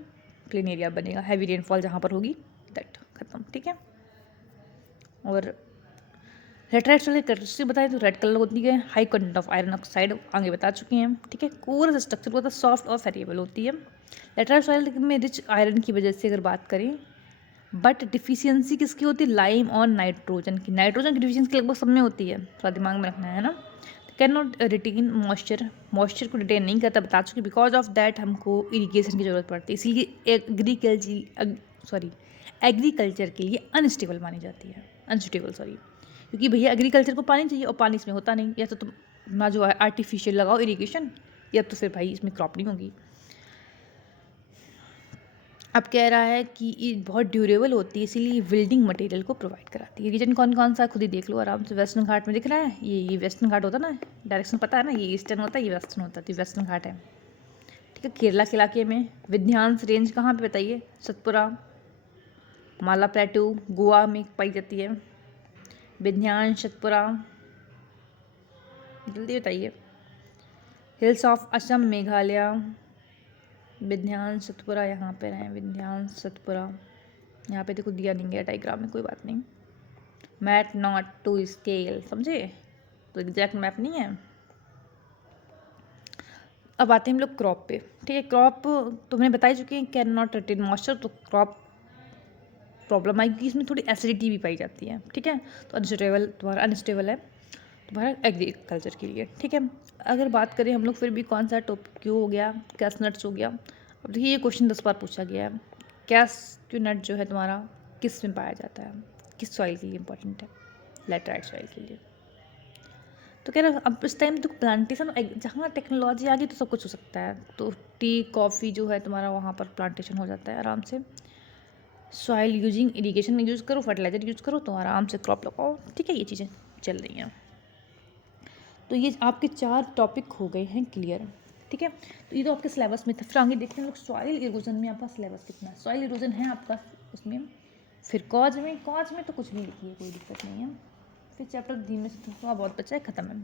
प्लेन एरिया बनेगा, हैवी रेनफॉल जहाँ पर होगी, दैट खत्म, ठीक है। और लेटराइट सॉइल की कैरेक्टरिस्टिक बताएं तो रेड कलर होती है, high content of iron oxide आगे बता चुके हैं, ठीक है। कोरस स्ट्रक्चर होता है, सॉफ्ट और फेरिएबल होती है। लेटराइट सॉइल में रिच आयरन की वजह से अगर बात करें, बट डिफिशियंसी किसकी होती है, लाइम और नाइट्रोजन की। नाइट्रोजन की डिफिशियंसी लगभग सब में होती है, थोड़ा दिमाग में रखना है ना। कैन नॉट रिटेन मॉइस्चर को रिटेन नहीं करता, बता चुके। बिकॉज ऑफ दैट हमको इरीगेशन की ज़रूरत पड़ती है, इसीलिए एग्रीकल्चर के लिए अनस्टेबल मानी जाती है, अनसुटेबल, सॉरी, क्योंकि भैया एग्रीकल्चर को पानी चाहिए और पानी इसमें होता नहीं, या तो तुम ना जो है आर्टिफिशियल लगाओ इरीगेशन, या तो फिर भाई इसमें क्रॉप नहीं होगी। अब कह रहा है कि ये बहुत ड्यूरेबल होती है, इसीलिए बिल्डिंग मटेरियल को प्रोवाइड कराती है। रीजन कौन कौन सा है खुद ही देख लो आराम से। वेस्टर्न घाट में दिख रहा है, ये वेस्टर्न घाट होता है ना, डायरेक्शन पता है ना, ये ईस्टर्न होता है, ये वेस्टर्न होता है, तो वेस्टर्न घाट है, ठीक है, केरला के इलाके में। विंध्यांस रेंज कहाँ पे बताइए? सतपुरा, माला प्लेटू, गोवा में पाई जाती है। विंध्यांस, सतपुरा, जल्दी बताइए। Hills of Assam, Meghalaya. विंध्यांस, सतपुरा यहाँ पे रहे, विंध्यांस, सतपुरा। यहाँ पे देखो दिया नहीं गया डायग्राम में, कोई बात नहीं। मैट नॉट टू स्केल, समझे? तो एग्जैक्ट मैप नहीं है। अब आते हैं हम लोग क्रॉप पे। ठीक है, क्रॉप तुमने बता ही चुके हैं, कैन नॉट रिटेन मॉइस्चर, तो क्रॉप प्रॉब्लम आएगी, इसमें थोड़ी एसिडिटी भी पाई जाती है। ठीक है, तो अनस्टेबल, तुम्हारा अनस्टेबल है तुम्हारा एग्रीकल्चर के लिए। ठीक है, अगर बात करें हम लोग फिर भी कौन सा टॉपिक क्यों हो गया, कैसनट्स हो गया। अब देखिए ये क्वेश्चन 10 बार पूछा गया है। कैसनट जो है तुम्हारा किस में पाया जाता है, किस सॉइल के लिए इंपॉर्टेंट है? लैटराइट सॉइल के लिए। तो कह रहा अब इस टाइम तो प्लांटेशन, जहाँ टेक्नोलॉजी आ गई तो सब कुछ हो सकता है। तो टी कॉफ़ी जो है तुम्हारा वहाँ पर प्लांटेशन हो जाता है आराम से। सॉइल यूजिंग, इरीगेशन में यूज़ करो, फर्टिलाइजर यूज़ करो, तो आराम से क्रॉप लगाओ। ठीक है, ये चीज़ें चल रही हैं। तो ये आपके 4 टॉपिक हो गए हैं क्लियर। ठीक है, तो ये तो आपके सिलेबस में था। फिर आगे देखते हैं हम लोग सॉइल इरोजन में आपका सिलेबस कितना है। सॉइल इरोजन है आपका उसमें। फिर कॉज में तो कुछ भी लिखिए, कोई दिक्कत नहीं है। फिर चैप्टर धीमे से थोड़ा बहुत बचा है, ख़त्म है।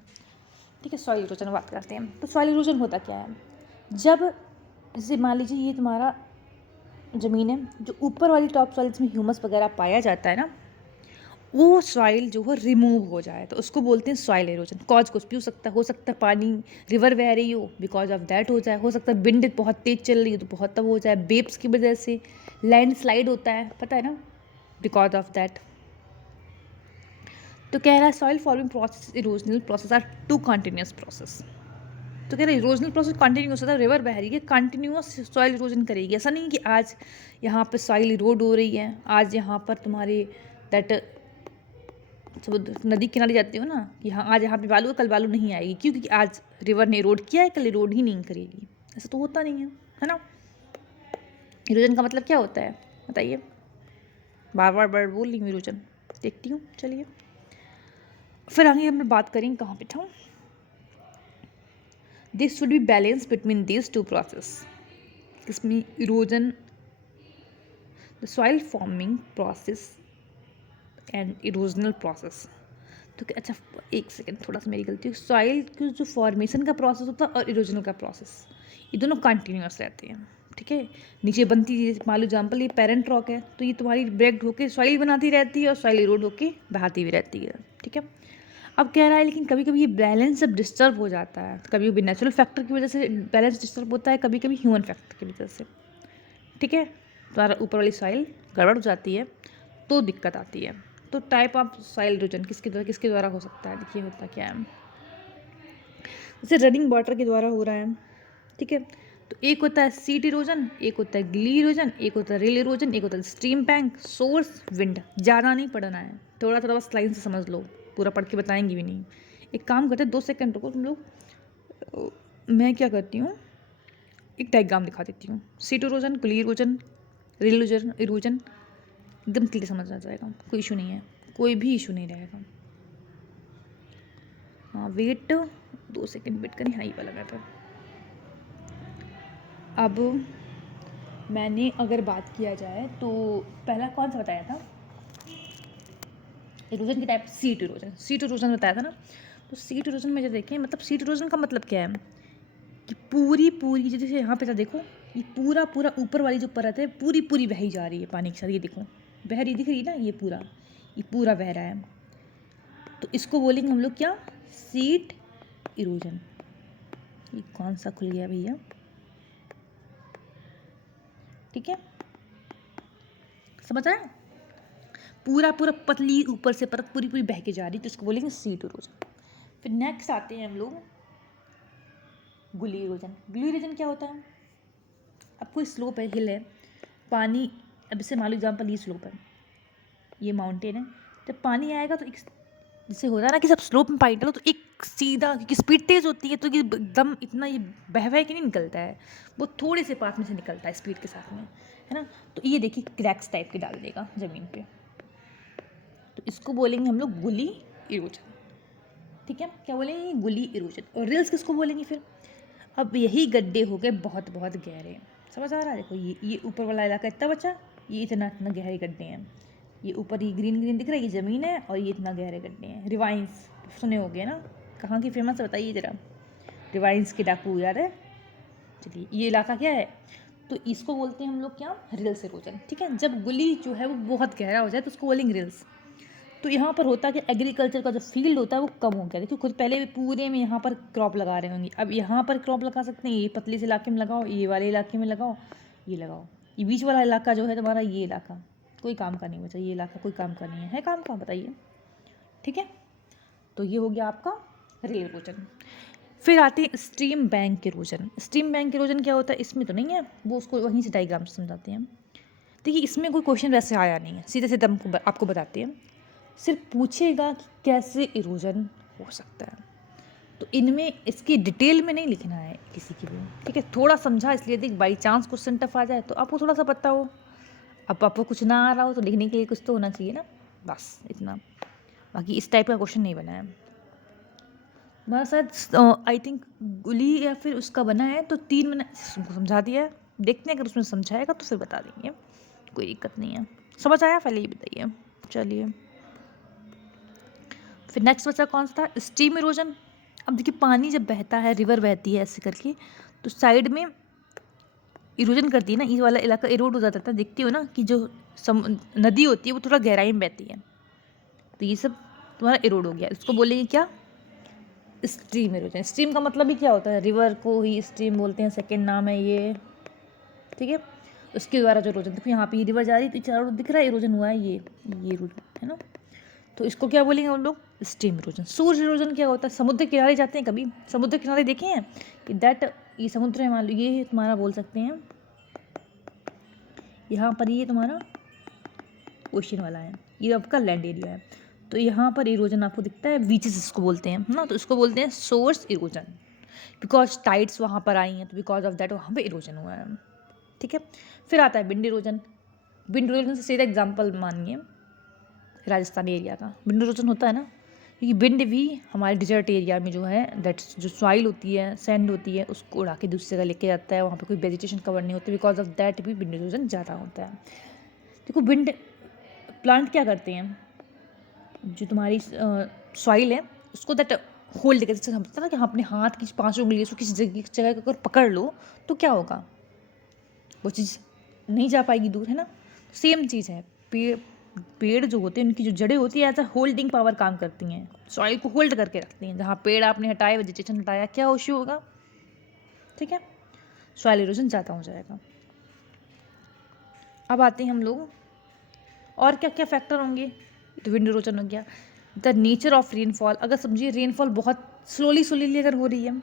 ठीक है, सॉइल इरोजन बात करते हैं। तो सॉइल इरोजन होता क्या है? जब जैसे मान लीजिए ये तुम्हारा ज़मीन है, जो ऊपर वाली टॉप सॉइल जिसमें ह्यूमस वगैरह पाया जाता है ना, वो सॉइल जो है रिमूव हो जाए तो उसको बोलते हैं सॉइल एरोजन। कॉज कुछ भी हो सकता है पानी, रिवर बह रही हो, बिकॉज ऑफ दैट हो जाए। हो सकता है विंड बहुत तेज चल रही हो तो बहुत तब हो जाए, वेव्स की वजह से। लैंड स्लाइड होता है, पता है ना, बिकॉज ऑफ दैट। तो कह रहा है soil forming process, erosional process are two continuous process. तो कह रहा है इरोजनल प्रोसेस कंटिन्यूस होता है, रिवर बह रही है, कंटिन्यूस सॉइल इरोजन करेगी। ऐसा नहीं कि आज यहाँ पर सॉइल इरोड हो रही है, आज यहाँ पर तुम्हारी दैट नदी किनारे जाती हो ना कि हाँ आज यहाँ पे बालू है, कल बालू नहीं आएगी, क्योंकि आज रिवर ने इरोड किया है, कल इरोड ही नहीं करेगी। ऐसा तो होता नहीं है ना। इरोजन का मतलब क्या होता है बताइए? बार बार बोल रही हूँ इरोजन, देखती हूँ। चलिए फिर आगे हम बात करेंगे, कहाँ पे था? This should be balance between this two process. इसमें erosion, the soil forming process and erosional process. तो अच्छा एक सेकेंड, थोड़ा सा मेरी गलती है। सॉइल की जो फॉर्मेशन का प्रोसेस होता है और इरोजनल का प्रोसेस, ये दोनों कंटिन्यूस रहते हैं। ठीक है, नीचे बनती है, मान लो एग्जाम्पल ये पेरेंट रॉक है, तो ये तुम्हारी ब्रेक होकर सॉइल बनाती रहती है और सॉइल इरोड होकर बहाती भी रहती है। ठीक है, अब कह रहा है लेकिन कभी कभी ये बैलेंस जब डिस्टर्ब हो जाता है, कभी कभी नेचुरल फैक्टर की वजह से बैलेंस डिस्टर्ब होता है, कभी कभी ह्यूमन फैक्टर की वजह से। ठीक है, तुम्हारा ऊपर वाली सॉइल गड़बड़ हो जाती है तो दिक्कत आती है। तो टाइप ऑफ सॉइल इरोजन किसके द्वारा हो सकता है? देखिए होता क्या है, जैसे रनिंग वाटर के द्वारा हो रहा है। ठीक है, तो एक होता है सीट इरोजन, एक होता है ग्ली इरोजन, एक होता है रेल इरोजन, एक होता है स्ट्रीम बैंक, सोर्स, विंड। ज़्यादा नहीं पढ़ना है, थोड़ा थोड़ा बस लाइन से समझ लो, पूरा पढ़ के बताएंगे भी नहीं। एक काम करते हैं, 2 सेकंड रुको तुम लोग। मैं क्या करती हूँ, एक डायग्राम दिखा देती हूँ। Seat erosion, Glee erosion, rail erosion एकदम क्लियर समझ आ जाएगा, कोई इशू नहीं है, कोई भी इशू नहीं रहेगा। हाँ वेट 2 सेकंड वेट करें, हाँ ये वाला मैं पर। अब मैंने अगर बात किया जाए तो पहला कौन सा बताया था? इरोजन की टाइप, सीट इरोजन बताया था ना। तो सीट इरोजन में जो देखें, मतलब सीट इरोजन का मतलब क्या है कि पूरी जैसे यहाँ पे था देखो, ये पूरा ऊपर वाली जो परत है पूरी बही जा रही है पानी के साथ। ये देखो बह रही दिख रही है ना, ये पूरा बह रहा है। तो इसको बोलेंगे हम लोग क्या? Seat erosion. ये कौन सा खुल गया भैया? ठीक है, समझ आया? पूरा पतली ऊपर से परत पूरी बह के जा रही, तो इसको बोलेंगे सीट इरोजन। फिर नेक्स्ट आते हैं हम लोग गुली इरोजन। गुली इरोजन क्या होता है? अब कोई स्लोप है, हिल है, पानी, अब इससे मान लो एग्जाम्पल ये स्लोप है, ये माउंटेन है, जब पानी आएगा तो एक जैसे होता है ना कि सब स्लोप में पानी डालो तो एक सीधा, क्योंकि स्पीड तेज़ होती है तो ये एकदम इतना ये बह के नहीं निकलता है, वो थोड़े से पास में से निकलता है स्पीड के साथ में, है ना। तो ये देखिए क्रैक्स टाइप के डाल देगा ज़मीन पे, तो इसको बोलेंगे हम लोग गुली इरोजन। ठीक है, क्या बोलेंगे? गुली इरोजन। और रिल्स किसको बोलेंगे फिर? अब यही गड्ढे हो गए बहुत बहुत गहरे। समझ आ रहा है? देखो ये ऊपर वाला इलाका इतना बचा, ये इतना इतना गहरे गड्ढे हैं। ये ऊपर ये ग्रीन ग्रीन दिख रहा है, ये ज़मीन है, और ये इतना गहरे गड्ढे हैं। रिवाइंस सुने होंगे ना, कहाँ की फेमस है बताइए ज़रा। रिवाइंस के डाकू याद है? चलिए, ये इलाका क्या है? तो इसको बोलते हैं हम लोग क्या, रिल्स इरोजन। ठीक है, जब गुली जो है वो बहुत गहरा हो जाए तो उसको बोलेंगे रिल्स। तो यहाँ पर होता है कि एग्रीकल्चर का जो फील्ड होता है वो कम हो गया। देखिए खुद पहले पूरे में यहाँ पर क्रॉप लगा रहे होंगे, अब यहाँ पर क्रॉप लगा सकते हैं, ये पतले से इलाके में लगाओ, ये वाले इलाके में लगाओ, ये लगाओ। ये बीच वाला इलाका जो है तुम्हारा, ये इलाका कोई काम का नहीं बचा, ये इलाका कोई काम का नहीं है काम का, बताइए। ठीक है, तो ये हो गया आपका रिल इरोजन। फिर आते हैं stream bank erosion. Stream bank erosion क्या होता है, इसमें तो नहीं है, वो उसको वहीं से डायग्राम से समझाते हैं। देखिए इसमें कोई क्वेश्चन वैसे आया नहीं है, सीधे सीधे हमको आपको बताते हैं। सिर्फ पूछेगा कि कैसे इरोजन हो सकता है, तो इनमें इसकी डिटेल में नहीं लिखना है किसी की भी। ठीक है, थोड़ा समझा इसलिए देख, बाई चांस क्वेश्चन टफ आ जाए तो आपको थोड़ा सा पता हो। अब आपको कुछ ना आ रहा हो तो लिखने के लिए कुछ तो होना चाहिए ना, बस इतना। बाकी इस टाइप का क्वेश्चन नहीं बना है हमारा शायद, आई थिंक गुली या फिर उसका बना है, तो 3 मिनट उनको समझा दिया है। देखते हैं अगर उसमें समझाएगा तो फिर बता देंगे, कोई दिक्कत नहीं है। समझ आया पहले ही बताइए। चलिए, फिर नेक्स्ट बचा कौन सा था, स्ट्रीम इरोजन। अब देखिए पानी जब बहता है, रिवर बहती है ऐसे करके, तो साइड में इरोजन करती है ना, ये वाला इलाका इरोड हो जाता है। देखती हो ना कि जो नदी होती है वो थोड़ा गहराई में बहती है, तो ये सब तुम्हारा इरोड हो गया। इसको बोलेंगे क्या, स्ट्रीम इरोजन। स्ट्रीम का मतलब ही क्या होता है, रिवर को ही स्ट्रीम बोलते हैं, सेकेंड नाम है ये। ठीक है, उसके द्वारा जो इरोजन, देखो यहाँ पे ये रिवर जा रही है तो चारों दिख रहा है, इरोजन हुआ है, ये इरोजन है ना, तो इसको क्या बोलेंगे हम लोग, स्ट्रीम इरोजन। सूर्य इरोजन क्या होता है, समुद्र किनारे जाते हैं कभी, समुद्र किनारे देखे हैं कि दैट ये समुद्र है, मान लो ये तुम्हारा बोल सकते हैं, यहाँ पर ये तुम्हारा ओशन वाला है, ये आपका लैंड एरिया है, तो यहाँ पर इरोजन आपको दिखता है, बीचेस इसको बोलते हैं ना, तो इसको बोलते हैं सोर्स इरोजन, बिकॉज टाइड्स वहाँ पर आई हैं, तो बिकॉज ऑफ दैट वहाँ पे इरोजन हुआ है। ठीक है, फिर आता है विंड इरोजन। विंड इरोजन से सीधा एग्जाम्पल मानिए राजस्थान एरिया का, विंड इरोजन होता है ना, क्योंकि विंड भी हमारे डिजर्ट एरिया में जो है, दैट्स जो सॉइल होती है, सैंड होती है, उसको उड़ा के दूसरी जगह लेके जाता है, वहाँ पे कोई वेजिटेशन कवर नहीं होती, बिकॉज ऑफ दैट भी विंड इरोजन ज़्यादा होता है। देखो विंड प्लांट क्या करते हैं, जो तुम्हारी सॉइल है उसको दैट होल्ड करके, जैसे हम पता ना कि हाँ अपने हाथ की 5 उंगलियों से किसी जगह को अगर पकड़ लो तो क्या होगा, वो चीज़ नहीं जा पाएगी दूर, है ना। सेम चीज़ है, पेड़ जो होते हैं उनकी जो जड़ें होती है एज अ होल्डिंग पावर काम करती हैं, सॉइल को होल्ड करके रखती हैं। जहाँ पेड़ आपने हटाए, वेजिटेशन हटाया, क्या इश्यू होगा, ठीक है, सॉइल इरोजन ज़्यादा हो जाएगा। अब आते हैं हम लोग, और क्या क्या फैक्टर होंगे, तो विंड इरोजन हो गया। द नेचर ऑफ रेनफॉल, अगर समझिए रेनफॉल बहुत स्लोली अगर हो रही है,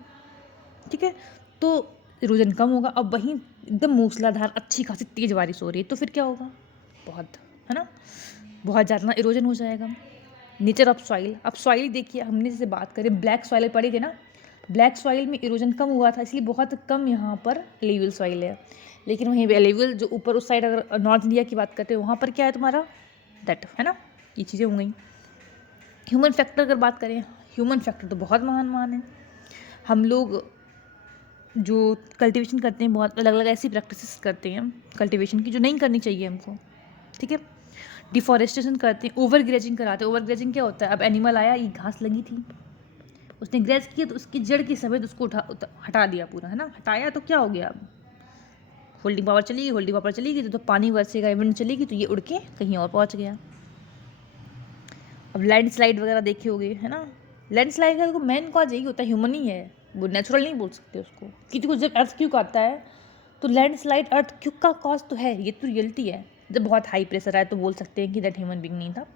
ठीक है, तो इरोजन कम होगा। अब वहीं एकदम मूसलाधार अच्छी खासी तेज़ बारिश हो रही है तो फिर क्या होगा, बहुत, है ना, बहुत ज़्यादा इरोजन हो जाएगा। नेचर ऑफ सॉइल, अब सॉइल देखिए, हमने जैसे बात करें ब्लैक सॉइल पड़ी थी ना, ब्लैक सॉइल में इरोजन कम हुआ था, इसलिए बहुत कम यहाँ पर एलुवियल सॉइल है। लेकिन वहीं एलुवियल जो ऊपर उस साइड, अगर नॉर्थ इंडिया की बात करते हैं, वहाँ पर क्या है तुम्हारा, दैट, है ना, ये चीज़ें हो गई। ह्यूमन फैक्टर अगर बात करें, ह्यूमन फैक्टर तो बहुत महान है। हम लोग जो कल्टीवेशन करते हैं, बहुत अलग अलग ऐसी प्रैक्टिसेस करते हैं कल्टीवेशन की जो नहीं करनी चाहिए हमको, ठीक है। डिफॉरेस्टेशन करते हैं, ओवर ग्रेजिंग कराते हैं। ओवर ग्रेजिंग क्या होता है, अब एनिमल आया, ये घास लगी थी, उसने ग्रेज किया तो उसकी जड़ की समेत उसको हटा दिया पूरा, है ना, हटाया तो क्या हो गया, अब होल्डिंग पावर चली गई, होल्डिंग पावर चली गई तो पानी बरसेगा, विंड चलेगी तो ये उड़ के कहीं और पहुँच गया। अब लैंडस्लाइड वगैरह देखे होगे, है ना, लैंडस्लाइड का मेन कॉज यही होता है, ह्यूमन ही है, वो नेचुरल नहीं बोल सकते उसको, क्योंकि कुछ जब अर्थक्वेक आता है तो लैंडस्लाइड अर्थक्वेक का कॉज तो है, ये तो रियलिटी है। जब बहुत हाई प्रेशर आए तो बोल सकते हैं कि दैट ह्यूमन बीइंग नहीं था,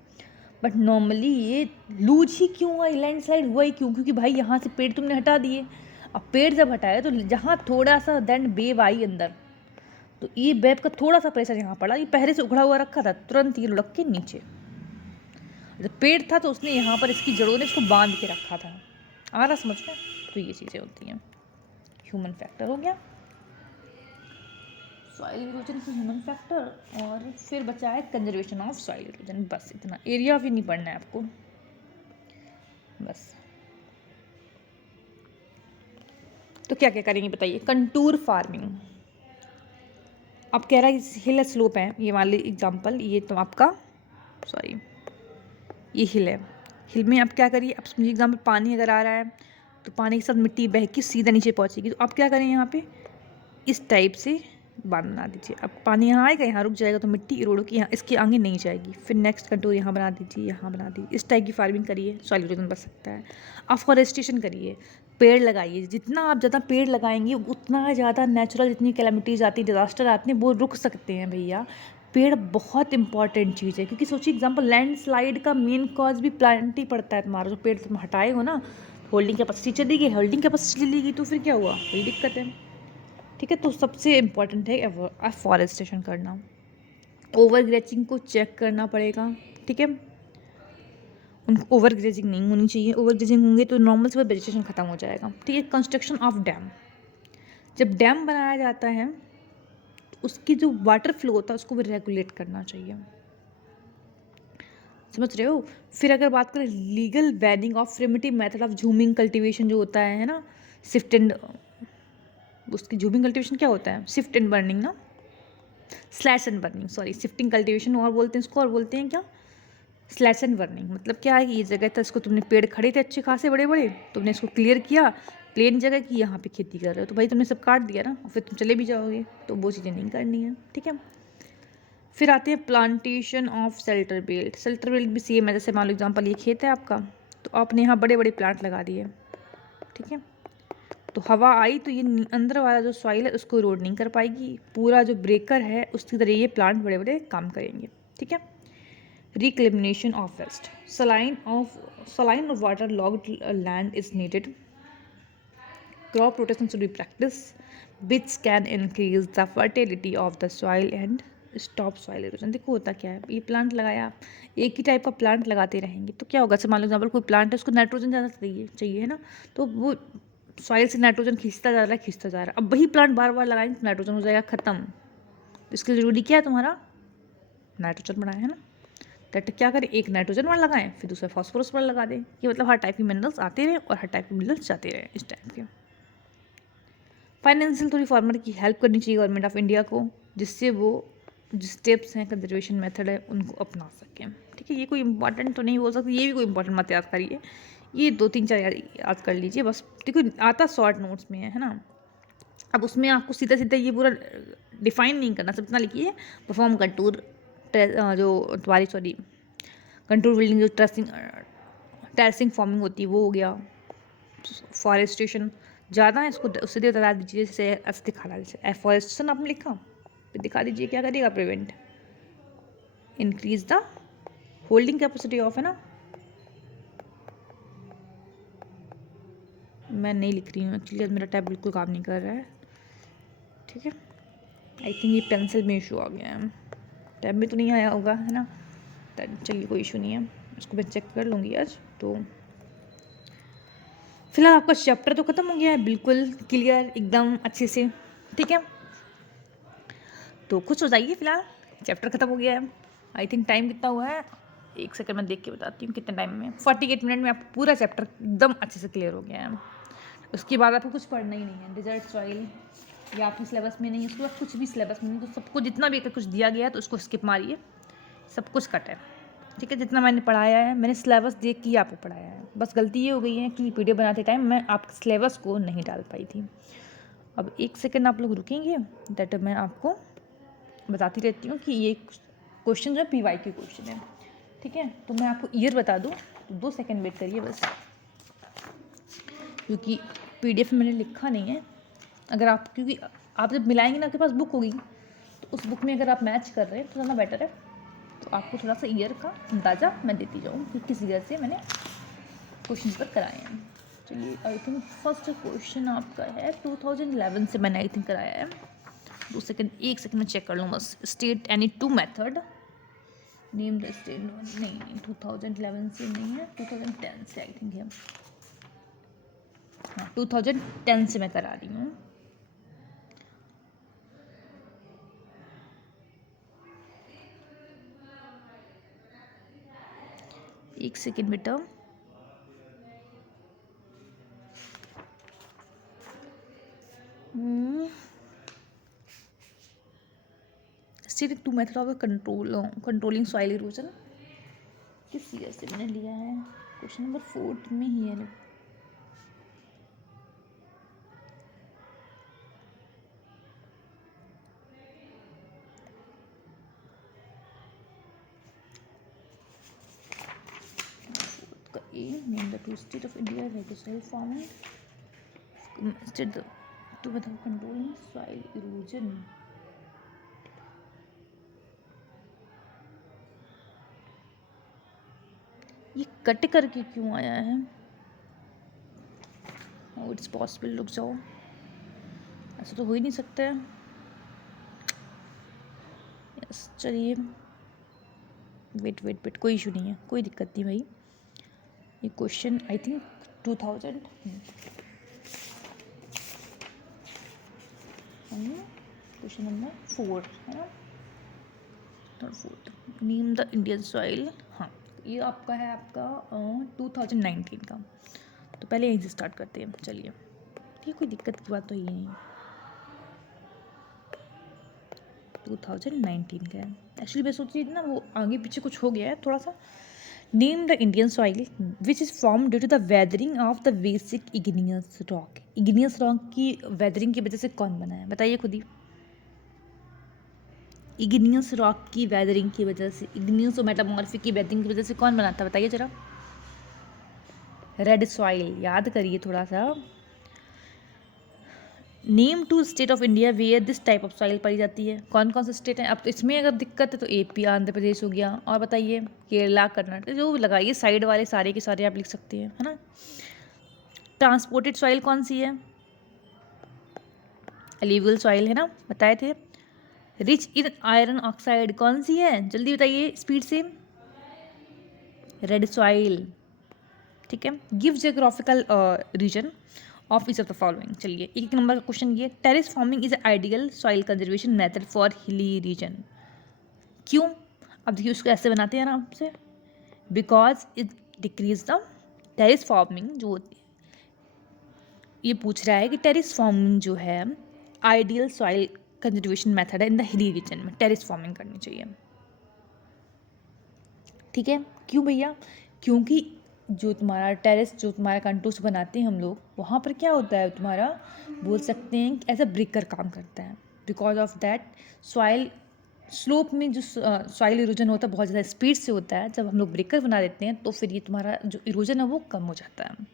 बट नॉर्मली ये लूज ही क्यों हुआ, लैंडस्लाइड हुआ ही क्यों, क्योंकि भाई यहाँ से पेड़ तुमने हटा दिए। अब पेड़ जब हटाए तो जहाँ थोड़ा सा देन वेव आई अंदर, तो ये वेव का थोड़ा सा प्रेशर यहाँ पड़ा, ये पहले से उखड़ा हुआ रखा था, तुरंत ये लुढ़क के नीचे, जब पेड़ था तो उसने यहाँ पर इसकी जड़ों ने इसको बांध के रखा था। आ रहा समझ में, तो ये चीज़ें होती हैं। ह्यूमन फैक्टर हो गया, सॉइल इरोजन की ह्यूमन फैक्टर, और फिर बचा है कंजर्वेशन ऑफ सॉइल इरोजन। बस इतना, एरिया भी नहीं पढ़ना है आपको, बस। तो क्या क्या करेंगे बताइए। कंटूर फार्मिंग, अब कह रहा है हिल स्लोप है, ये मान ली एग्जाम्पल, ये तो आपका सॉरी ये हिल है। हिल में आप क्या करिए, अब समझिए एग्जाम्पल पानी अगर आ रहा है तो पानी के साथ मिट्टी बह के सीधा नीचे पहुँचेगी, तो आप क्या करें यहाँ पे इस टाइप से बांध बना दीजिए। अब पानी यहाँ आएगा, यहाँ रुक जाएगा, तो मिट्टी इरोड़ की यहाँ इसके आगे नहीं जाएगी। फिर नेक्स्ट कंटूर यहाँ बना दीजिए, यहाँ बना दीजिए। इस टाइप की फार्मिंग करिए, सॉइल इरोजन बच सकता है। अफॉरेस्टेशन करिए, पेड़ लगाइए। जितना आप ज़्यादा पेड़ लगाएंगे उतना ज़्यादा नेचुरल जितनी कैलामिटीज़ आती हैं, डिजास्टर आते हैं, वो रुक सकते हैं भैया। पेड़ बहुत इंपॉर्टेंट चीज़ है, क्योंकि सोचिए एग्जाम्पल लैंडस्लाइड का मेन कॉज भी प्लांट ही पड़ता है तुम्हारा। जो पेड़ तुम हटाए हो ना, होल्डिंग कैपेसिटी चली गई, होल्डिंग कैपेसिटी चली गई, तो फिर क्या हुआ, वही दिक्कत है। ठीक है, तो सबसे इम्पॉर्टेंट है अफॉरेस्टेशन करना। ओवर ग्रेचिंग को चेक करना पड़ेगा। ठीक है, उनको ओवर ग्रेजिंग नहीं होनी चाहिए। ओवर ग्रेजिंग होंगे तो नॉर्मल से वेजिटेशन खत्म हो जाएगा। ठीक है, कंस्ट्रक्शन ऑफ डैम, जब डैम बनाया जाता है तो उसकी जो वाटर फ्लो होता है उसको भी रेगुलेट करना चाहिए, समझ रहे हो। फिर अगर बात करें legal banning of primitive method of jhuming cultivation जो होता है ना, शिफ्ट एंड, उसकी झूमिंग कल्टीवेशन क्या होता है, शिफ्ट एंड बर्निंग ना, slash and burning, sorry shifting cultivation और बोलते हैं इसको, और बोलते हैं क्या, स्लैश एंड बर्निंग। मतलब क्या है कि ये जगह था, इसको तुमने पेड़ खड़े थे अच्छे खासे बड़े बड़े, तुमने इसको क्लियर किया, प्लेन जगह की, यहाँ पे खेती कर रहे हो, तो भाई तुमने सब काट दिया ना, और फिर तुम चले भी जाओगे, तो वो चीज़ें नहीं करनी है। ठीक है, फिर आते हैं plantation of shelter belt. Shelter belt भी सेम है, जैसे मान लो एग्जाम्पल ये खेत है आपका, तो आपने यहाँ बड़े बड़े प्लांट लगा दिए। ठीक है, तो हवा आई तो ये अंदर वाला जो सॉइल है उसको रोड नहीं कर पाएगी, पूरा जो ब्रेकर है उसकी तरह ये प्लांट बड़े बड़े काम करेंगे। ठीक है, reclamation of waste, saline or waterlogged land is needed. Crop rotation should be practiced, which can increase the fertility of the soil and stop soil erosion। देखो होता क्या है, ये प्लांट लगाया, एक ही टाइप का प्लांट लगाते रहेंगे तो क्या होगा, मान लो एग्जाम्पल कोई प्लांट है उसको नाइट्रोजन ज़्यादा चाहिए है ना, तो वो सॉइल से नाइट्रोजन खींचता जा रहा है, खींचता जा रहा है। अब वही प्लांट बार बार लगाएंगे तो नाइट्रोजन हो जाएगा ख़त्म। इसके लिए ज़रूरी क्या है तुम्हारा, नाइट्रोजन बढ़ाया है ना। दैट क्या करें, एक नाइट्रोजन वाला लगाएं, फिर दूसरा फॉस्फोरस वाला लगा दें, कि मतलब हर टाइप के मिनरल्स आते रहें और हर टाइप के मिनरल्स जाते रहें, इस टाइप के। फाइनेंशियल थोड़ी फार्मर की हेल्प करनी चाहिए गवर्नमेंट ऑफ इंडिया को, जिससे वो जो स्टेप्स हैं, कंजर्वेशन मेथड है, उनको अपना सकें। ठीक है, ये कोई इंपॉर्टेंट तो नहीं बोल सकती, ये भी कोई इंपॉर्टेंट मत याद करिए, ये 2-3-4 याद कर लीजिए बस। देखो आता शॉर्ट नोट्स में है ना, अब उसमें आपको सीधा सीधा ये पूरा डिफाइन नहीं करना, सब इतना लिखिए, परफॉर्म कंटूर जो तुम्हारी सॉरी कंटूर बिल्डिंग, जो टेरेसिंग फॉर्मिंग होती है वो हो गया। फॉरेस्टेशन ज़्यादा है, इसको उससे बता दीजिए, जैसे ऐसे दिखा रहा है, जैसे एफॉरेस्टेशन आपने लिखा, फिर दिखा दीजिए क्या करेगा, prevent, increase the holding capacity of, है ना, मैं नहीं लिख रही हूँ एक्चुअली, मेरा टैब बिल्कुल काम नहीं कर रहा है। ठीक है, आई थिंक ये पेंसिल में इशू आ गया है, टैब में तो नहीं आया होगा, है ना। चलिए कोई इशू नहीं है, इसको मैं चेक कर लूँगी आज। तो फिलहाल आपका चैप्टर तो ख़त्म हो गया है, बिल्कुल क्लियर एकदम अच्छे से। ठीक है, तो खुश हो जाइए, फिलहाल चैप्टर ख़त्म हो गया है। आई थिंक टाइम कितना हुआ है, एक सेकंड में देख के बताती हूँ कितने टाइम में, 48 मिनट में आपको पूरा चैप्टर एकदम अच्छे से क्लियर हो गया है। उसके बाद आपको कुछ पढ़ना ही नहीं है, डिजर्ट सॉइल या आपके सिलेबस में नहीं है, उसके बाद कुछ भी सिलेबस में नहीं, तो सबको जितना भी कुछ दिया गया है तो उसको स्किप मारिए, सब कुछ कट है। ठीक है, जितना मैंने पढ़ाया है, मैंने सिलेबस देख के आपको पढ़ाया है, बस गलती ये हो गई है कि वीडियो बनाते टाइम मैं आपके सिलेबस को नहीं डाल पाई थी। अब एक सेकंड आप लोग रुकेंगे, दैट मैं आपको बताती रहती हूँ कि ये क्वेश्चन जो है PYQ क्वेश्चन है। ठीक है, तो मैं आपको ईयर बता दूँ, तो 2 सेकंड वेट करिए बस, क्योंकि PDF में मैंने लिखा नहीं है। अगर आप, क्योंकि आप जब मिलाएंगे ना, आपके पास बुक होगी, तो उस बुक में अगर आप मैच कर रहे हैं तो ज़्यादा बेटर है, तो आपको थोड़ा सा ईयर का अंदाज़ा मैं देती जाऊँ कि किस ईयर से मैंने क्वेश्चन पर कराए हैं। चलिए, आई थिंक फर्स्ट क्वेश्चन आपका है 2011 से मैंने आई थिंक कराया है। 2 सेकंड, 1 सेकंड में चेक कर लूँ बस। State any 2 method, name the state, नहीं 2011 से नहीं है, 2010 से आई थिंक है, हाँ 2010 से मैं करा रही हूँ। एक सेकेंड बेटा, listed two method of controlling soil erosion. किस ईयर से मैंने लिया है? क्वेश्चन नंबर 4 में ही है। Name the two states of India where the soil farming instead to without controlling soil erosion. ये कट करके क्यों आया है? Oh, it's possible. रुक जाओ, ऐसा तो हो ही नहीं सकता है। यस चलिए, वेट कोई इशू नहीं है, कोई दिक्कत नहीं भाई। ये question I think 2000 question number 4 है ना, 4। Name the Indian soil. हाँ, ये आपका है 2019 का। तो पहले यहीं से स्टार्ट करते हैं। चलिए, ये कोई दिक्कत की बात तो ही नहीं, 2019 का है। एक्चुअली मैं सोच रही थी ना, वो आगे पीछे कुछ हो गया है थोड़ा सा। Name the Indian soil which is form due to the weathering of the basic igneous rock. Igneous rock की वेदरिंग की वजह से कौन बना है? बताइए खुद ही। इग्नियस रॉक की वेदरिंग की वजह से, इग्नियस और मेटामॉर्फिक की वेदरिंग की वजह से कौन बनाता है? बताइए जरा। Red soil. याद करिए थोड़ा सा। Name two state of India where this type of soil पाई जाती है। कौन कौन से स्टेट हैं? अब तो इसमें अगर दिक्कत है तो AP आंध्र प्रदेश हो गया, और बताइए केरला, कर्नाटक, जो भी लगाइए साइड वाले सारे के सारे आप लिख सकते हैं, है ना। ट्रांसपोर्टेड सॉइल कौन सी है? एल्यूवियल सॉइल है ना, बताए थे। रिच इन आयरन ऑक्साइड कौन सी है? जल्दी बताइए स्पीड से। रेड सॉइल, ठीक है। Give geographical region of each of the following. चलिए, एक नंबर का क्वेश्चन ये, terrace farming is ideal soil conservation method for hilly region. क्यों? अब देखिए, उसको ऐसे बनाते हैं आराम से। Because it decrease the terrace farming जो होती है, ये पूछ रहा है कि टेरेस फार्मिंग जो है आइडियल सॉइल कंजर्वेशन मेथड है इन द हिली रीजन में, टेरेस फार्मिंग करनी चाहिए। ठीक है, क्यों भैया? क्योंकि जो तुम्हारा टेरेस, जो तुम्हारा कंटूर्स बनाते हैं हम लोग, वहाँ पर क्या होता है तुम्हारा, बोल सकते हैं एज अ ब्रेकर काम करता है। Because of that soil slope में जो सॉइल इरोजन होता है बहुत ज़्यादा स्पीड से होता है। जब हम लोग ब्रेकर बना देते हैं तो फिर ये तुम्हारा जो इरोजन है वो कम हो जाता है।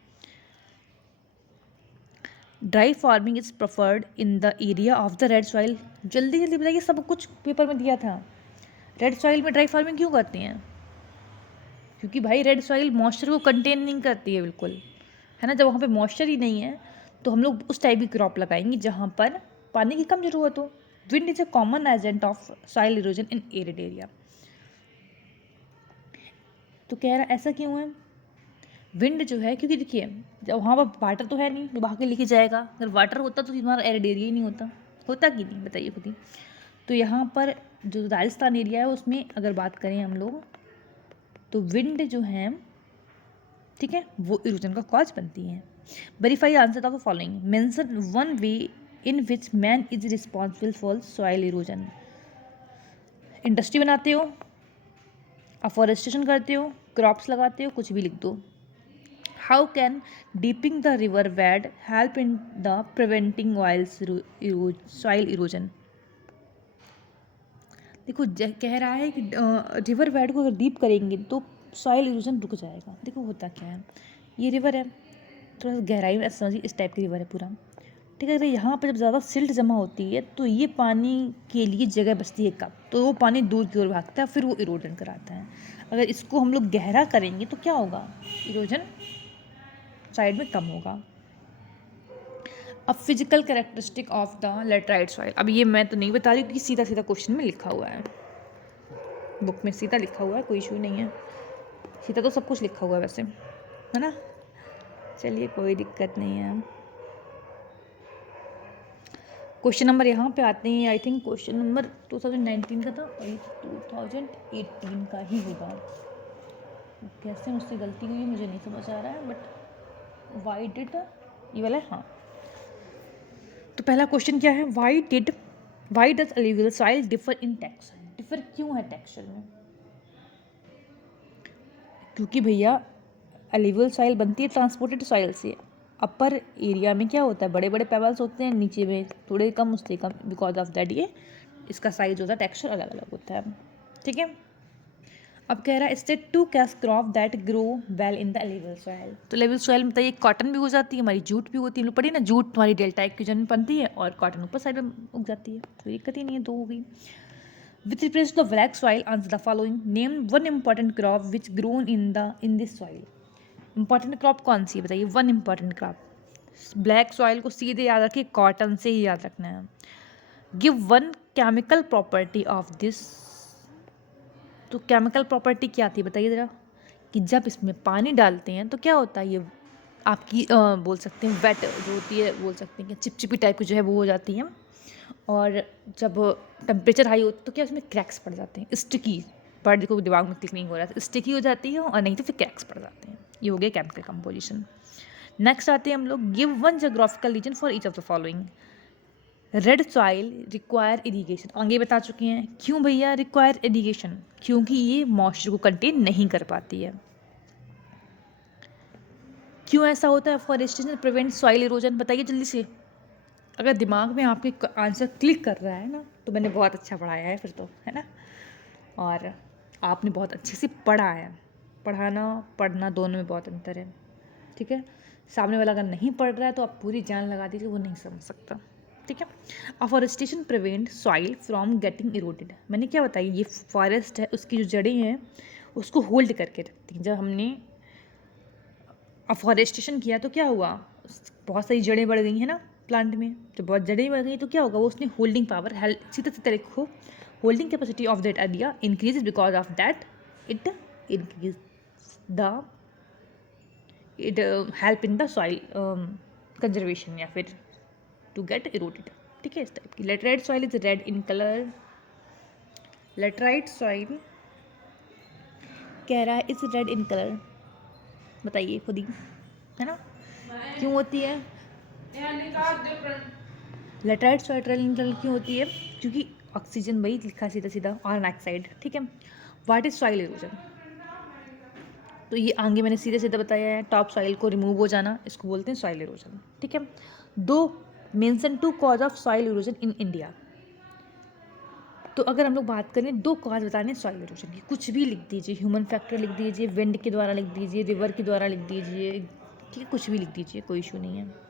Dry farming is preferred in the area of the red soil. जल्दी जल्दी बताइए, सब कुछ पेपर में दिया था। रेड सॉइल में ड्राई फार्मिंग क्यों करते हैं? क्योंकि भाई रेड सॉइल मॉइस्चर को कंटेन नहीं करती है बिल्कुल, है ना। जब वहाँ पे मॉइस्चर ही नहीं है तो हम लोग उस टाइप की क्रॉप लगाएंगे जहाँ पर पानी की कम जरूरत हो। Wind is a common agent of soil erosion in arid area. तो कह रहा ऐसा क्यों है? विंड जो है, क्योंकि देखिए जब वहाँ पर वाटर तो है नहीं जो बहा के लेके जाएगा। अगर वाटर होता तो हमारा एरिड एरिया ही नहीं होता। होता कि नहीं, बताइए खुद ही। तो यहाँ पर जो राजस्थान एरिया है उसमें अगर बात करें हम लोग, तो विंड जो है, ठीक है, वो इरोजन का कॉज बनती है। Verify answer of the following. Mention one way in which man is responsible for soil erosion. Industry बनाते हो, अफॉरेस्टेशन करते हो, क्रॉप्स लगाते हो, कुछ भी लिख दो। How can डीपिंग the river bed help in the preventing soil erosion. देखो कह रहा है कि रिवर बेड को अगर डीप करेंगे तो सॉइल इरोजन रुक जाएगा। देखो होता क्या है, ये रिवर है, थोड़ा सा गहराई में समझिए इस टाइप की रिवर है पूरा, ठीक है। अगर यहाँ पर जब ज़्यादा सिल्ट जमा होती है तो ये पानी के लिए जगह बचती है कम, तो वो पानी दूर की ओर भागता है, फिर वो इरोजन कराता है। अगर इसको हम लोग गहरा करेंगे तो क्या होगा, इरोजन साइड में कम होगा। अब physical characteristic of the laterite soil. अब ये मैं तो नहीं बता रही, क्योंकि सीधा सीधा क्वेश्चन में लिखा हुआ है, बुक में सीधा लिखा हुआ है, कोई इशू नहीं है। सीधा तो सब कुछ लिखा हुआ है वैसे, है ना। चलिए कोई दिक्कत नहीं है। क्वेश्चन नंबर यहाँ पे आते हैं। आई थिंक क्वेश्चन नंबर 2019 का था और ये 2018 का ही होगा। कैसे मुझसे गलती हुई मुझे नहीं समझ आ रहा है, बट वाई डिड, ये वाला है, हाँ। तो पहला क्वेश्चन क्या है, why does alluvial soil differ in texture. Differ क्यों है टेक्सचर में? क्योंकि भैया एलिवल सॉइल बनती है ट्रांसपोर्टेड सॉइल से। अपर एरिया में क्या होता है, बड़े बड़े पेबल्स होते हैं, नीचे में थोड़े कम, उससे कम, बिकॉज ऑफ दैट ये इसका साइज होता है, टेक्सचर अलग अलग होता है। ठीक है, अब कह रहा है state two cash crop that grow well in the alluvial soil. तो एलिवल सॉइल में बताइए कॉटन भी हो जाती है, हमारी जूट भी होती है, लोग पढ़ी ना, जूट तुम्हारी डेल्टा इक्वेशन में बनती है और कॉटन ऊपर साइड में उग जाती है, तो दिक्कत ही नहीं है, दो हो गई। With reference to the black soil, answer the following. Name one important crop which grown in this soil. Important crop कौन सी है बताइए? One important crop. Black soil को सीधे याद रखिए, कॉटन से ही याद रखना है। Give one chemical property of this. तो केमिकल प्रॉपर्टी क्या थी बताइए ज़रा, कि जब इसमें पानी डालते हैं तो क्या होता है, ये आपकी बोल सकते हैं वेट जो होती है, बोल सकते हैं कि चिपचिपी टाइप की जो है वो हो जाती है, और जब टेम्परेचर हाई होता है तो क्या उसमें क्रैक्स पड़ जाते हैं, स्टिकी, पर देखो दिमाग में क्लिक नहीं हो रहा है, स्टिकी हो जाती है और नहीं तो फिर क्रैक्स पड़ जाते हैं। ये हो गया केमिकल कंपोजिशन। नेक्स्ट आते हैं हम लोग, give one geographical reason for each of the following. Red soil require irrigation, आगे बता चुके हैं। क्यों भैया रिक्वायर इरीगेशन? क्योंकि ये मॉइस्चर को कंटेन नहीं कर पाती है। क्यों ऐसा होता है? फॉरेस्टेशन प्रिवेंट सॉइल इरोजन, बताइए जल्दी से। अगर दिमाग में आपके आंसर क्लिक कर रहा है ना, तो मैंने बहुत अच्छा पढ़ाया है फिर तो, है ना, और आपने बहुत अच्छे से पढ़ा है। पढ़ाना पढ़ना दोनों में बहुत अंतर है। ठीक है, सामने वाला अगर नहीं पढ़ रहा है तो आप पूरी जान लगा दीजिए, वो नहीं समझ सकता। ठीक है, afforestation prevent soil from getting eroded. मैंने क्या बताया, ये फॉरेस्ट है, उसकी जो जड़ें हैं उसको होल्ड करके रखती हैं। जब हमने अफॉरेस्टेशन किया तो क्या हुआ, बहुत सारी जड़ें बढ़ गई हैं ना प्लांट में, जब बहुत जड़ें बढ़ गई तो क्या होगा, वो उसने होल्डिंग पावर, सीधे सीधे रखो, holding capacity of that area increase, because of that it increase the it help in the soil conservation या फिर टू गेट इरोडेड। ठीक है, इस टाइप की। Laterite soil is red in colour. Laterite soil कह रहा है इज रेड इन कलर, बताइए खुद ही, है ना, क्यों होती है laterite soil red in colour? क्यों होती है? क्योंकि ऑक्सीजन, वही लिखा सीधा सीधा, ऑन ऑक्साइड। ठीक है, व्हाट इज सॉइल इरोजन? तो ये आगे मैंने सीधे सीधे बताया है, टॉप सॉइल को रिमूव हो जाना, इसको बोलते हैं सॉइल इरोजन। ठीक है, दो mention two cause of soil erosion in India. तो अगर हम लोग बात करें, दो कॉज बताने सॉइल इरोजन की, कुछ भी लिख दीजिए, ह्यूमन फैक्टर लिख दीजिए, विंड के द्वारा लिख दीजिए, रिवर के द्वारा लिख दीजिए, ठीक है, कुछ भी लिख दीजिए, कोई इशू नहीं है।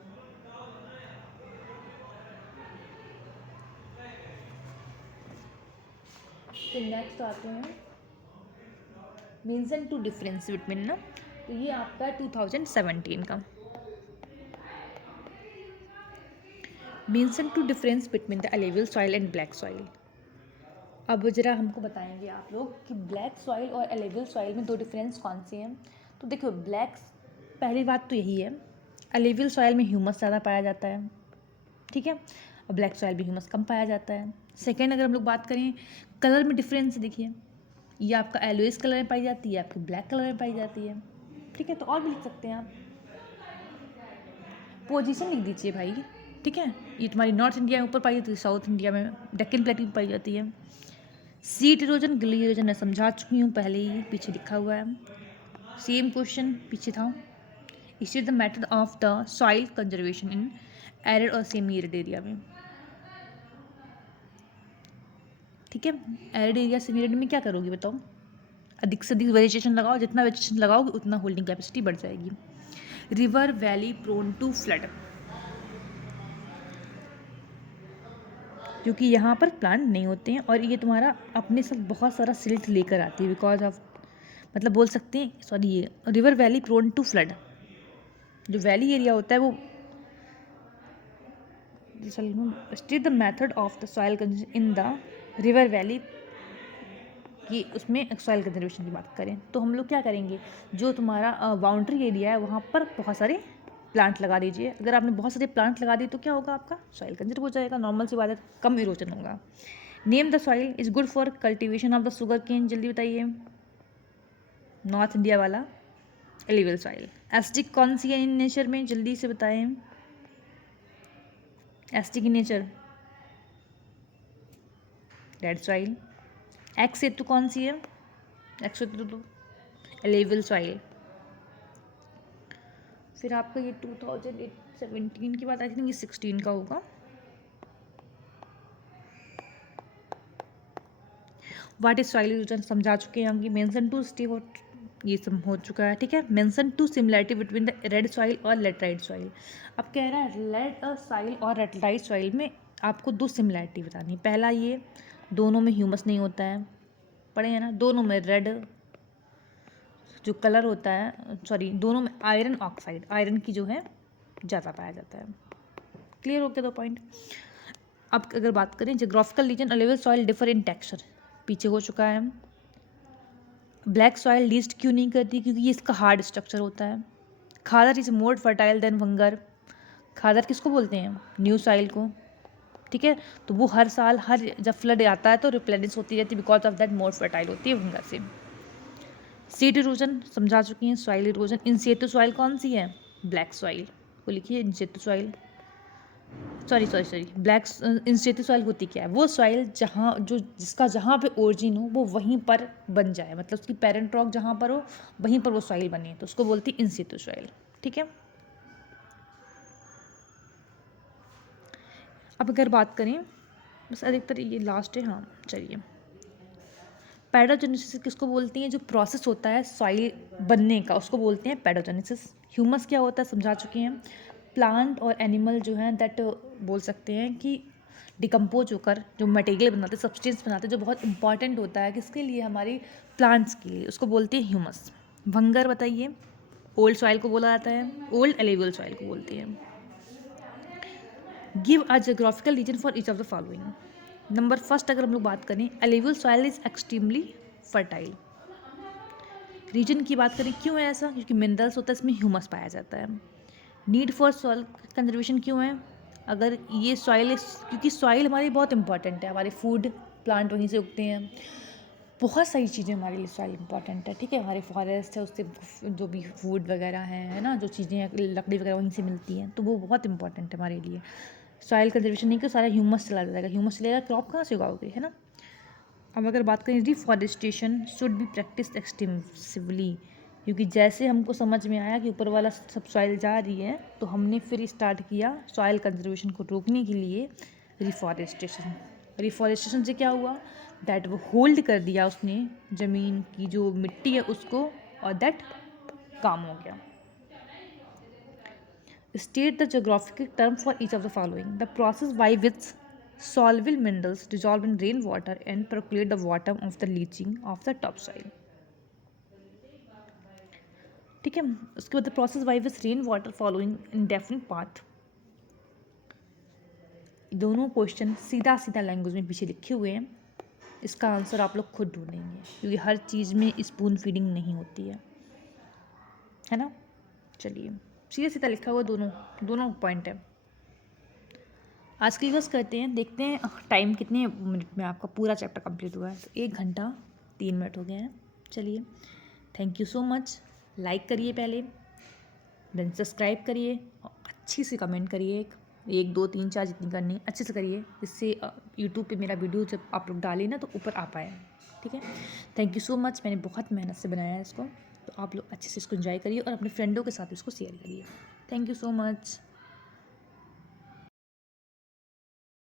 तो नेक्स्ट आते हैं मेंशन टू डिफरेंस बिटवीन ना, तो ये आपका 2017 का mention two difference between the alluvial soil and black soil. अब ज़रा हमको बताएंगे आप लोग कि ब्लैक सॉइल और एलेवियल सॉइल में दो डिफरेंस कौन से हैं। तो देखो, ब्लैक, पहली बात तो यही है, एलेवियल सॉइल में ह्यूमस ज़्यादा पाया जाता है, ठीक है, और ब्लैक सॉइल में ह्यूमस कम पाया जाता है। सेकेंड, अगर हम लोग बात करें कलर में डिफरेंस, देखिए ये आपका एलोइस कलर में पाई जाती है, आपकी ब्लैक कलर में पाई जाती है। ठीक है, तो और भी लिख सकते हैं आप, पोजीशन लिख दीजिए भाई। ठीक है, ये तुम्हारी नॉर्थ इंडिया में ऊपर पाई जाती है, साउथ इंडिया में डेक्कन प्लेटू में पाई जाती है। सीट इरोजन, गिली इरोजन मैं समझा चुकी हूँ पहले ही, पीछे लिखा हुआ है, सेम क्वेश्चन पीछे था। इस is the method of the soil conservation in arid और सेमी एरिड एरिया में। ठीक है, एरिड एरिया सेमी एरिड में क्या करोगे बताओ, अधिक से अधिक वेजिटेशन लगाओ, जितना वेजिटेशन लगाओगे उतना होल्डिंग कैपेसिटी बढ़ जाएगी। River valley prone to flood, क्योंकि यहाँ पर प्लांट नहीं होते हैं और ये तुम्हारा अपने साथ बहुत सारा सिल्ट लेकर आती है, बिकॉज ऑफ, मतलब बोल सकते हैं, सॉरी, ये river valley prone to flood, जो वैली एरिया होता है वो, state the method of the soil in the river valley, कि उसमें सॉइल कंजर्वेशन की बात करें तो हम लोग क्या करेंगे, जो तुम्हारा बाउंड्री एरिया है वहाँ पर बहुत सारे प्लांट लगा दीजिए। अगर आपने बहुत सारे प्लांट लगा दिए तो क्या होगा, आपका सॉइल कंजर्व हो जाएगा, नॉर्मल सी बात है, कम इरोजन होगा। Name the soil is good for cultivation of the sugarcane, जल्दी बताइए, नॉर्थ इंडिया वाला एलिवल सॉइल। एसिडिक कौन सी है इन नेचर में, जल्दी से बताएं, acidic in nature, red soil. Ex situ कौन सी है? एक्स सेतु तो एलेवियल सॉइल। फिर आपका ये 2017 की बात, आई थिंक ये 16 का होगा। व्हाट इज सॉइल इरोजन समझा चुके हैं हम, कि मेंशन टू स्टे ये सब हो चुका है, ठीक है। Mention two similarity between the red soil और लेटराइट सॉइल। अब कह रहा है रेड सॉइल और लेटराइट सॉइल में आपको दो सिमिलरिटी बतानी है। पहला ये दोनों में ह्यूमस नहीं होता है, पढ़े हैं ना, दोनों में रेड जो कलर होता है, सॉरी दोनों में आयरन ऑक्साइड, आयरन की जो है ज़्यादा पाया जाता है। क्लियर हो गया दो पॉइंट। अब अगर बात करें geographical reason alluvial soil differ in texture, पीछे हो चुका है। ब्लैक सॉइल लीस्ट क्यों नहीं करती? क्योंकि ये इसका हार्ड स्ट्रक्चर होता है। Khadar is more fertile than bhangar. Khadar किसको बोलते हैं? न्यू सॉइल को, ठीक है। तो वो हर साल हर जब फ्लड आता है तो रिप्लेनिश होती रहती है, because of that more fertile होती है भंगर से। सीट इरोजन समझा चुकी हैं। Soil erosion in situ soil कौन सी है? ब्लैक सॉइल को लिखिए in situ soil, sorry black in situ soil होती क्या है? वो सॉइल जहाँ जो जिसका जहाँ पे ओरिजिन हो वो वहीं पर बन जाए, मतलब उसकी पेरेंट रॉक जहाँ पर हो वहीं पर वो सॉइल बने, तो उसको बोलती है इन सितु सॉइल, ठीक है। अब अगर बात करें, बस अधिकतर ये लास्ट है, हाँ चलिए। पैडोजेनेसिस किसको बोलती हैं? जो प्रोसेस होता है सॉइल बनने का उसको बोलते हैं पैडोजेनेसिस। ह्यूमस क्या होता है समझा चुके हैं। प्लांट और एनिमल जो हैं दैट बोल सकते हैं कि डिकम्पोज होकर जो मटेरियल बनाते हैं, सब्सटेंस बनाते हैं, जो बहुत इंपॉर्टेंट होता है किसके लिए? हमारी प्लांट्स के लिए, उसको बोलते हैं ह्यूमस। भंगर बताइए। ओल्ड सॉइल को बोला जाता है, ओल्ड एलेवियल सॉइल को बोलते हैं। Give a geographical reason for each of the following. Number first अगर हम लोग बात करें, alluvial soil is extremely fertile. Reason की बात करें क्यों है ऐसा? क्योंकि मिनरल्स होता है, इसमें ह्यूमस पाया जाता है। नीड फॉर सॉइल कंजर्वेशन क्यों है? अगर ये सॉइल, क्योंकि सॉइल हमारी बहुत इंपॉर्टेंट है, हमारे फूड प्लांट वहीं से उगते हैं, बहुत सारी चीज़ें हमारे लिए सॉइल इंपॉर्टेंट है, ठीक है। हमारे फॉरेस्ट है, उससे जो भी फूड वगैरह है ना, जो चीज़ें लकड़ी वगैरह वहीं से मिलती हैं, तो वो बहुत इंपॉर्टेंट है हमारे लिए। सॉइल कंजर्वेशन नहीं कर, सारा ह्यूमस चला जाएगा, ह्यूमस चलेगा क्रॉप कहाँ से उगाओगे, है ना। अब अगर बात करें deforestation should be practice extensively, क्योंकि जैसे हमको समझ में आया कि ऊपर वाला सब सॉइल जा रही है, तो हमने फिर स्टार्ट किया सॉइल कंजर्वेशन को रोकने के लिए रिफॉरेस्टेशन। रिफॉरेस्टेशन से क्या हुआ? दैट वो होल्ड कर दिया उसने ज़मीन की जो मिट्टी है उसको, और दैट काम हो गया। State the geographic term for each of the following. The process by which soluble minerals dissolve in rainwater and percolate the bottom of the leaching of the topsoil. ठीक है। उसके बाद process by which rain water following indefinite path. दोनों क्वेश्चन सीधा सीधा लैंग्वेज में पीछे लिखे हुए हैं, इसका आंसर आप लोग खुद ढूंढेंगे, क्योंकि हर चीज़ में स्पून फीडिंग नहीं होती है ना। चलिए, सीधा सीधा लिखा हुआ दोनों पॉइंट है। आज के लिए बस करते हैं, देखते हैं टाइम कितने मिनट में आपका पूरा चैप्टर कंप्लीट हुआ है। तो 1 घंटा 3 मिनट हो गए हैं। चलिए, thank you so much. Like करिए पहले, देन सब्सक्राइब करिए और अच्छी से कमेंट करिए, 1 2 3 4 जितनी करनी है अच्छे से करिए, इससे यूट्यूब पे मेरा वीडियो जब आप लोग डालें ना तो ऊपर आ पाए, ठीक है। Thank you so much. मैंने बहुत मेहनत से बनाया है इसको, तो आप लोग अच्छे से इसको एंजॉय करिए और अपने फ्रेंडों के साथ इसको शेयर करिए। Thank you so much.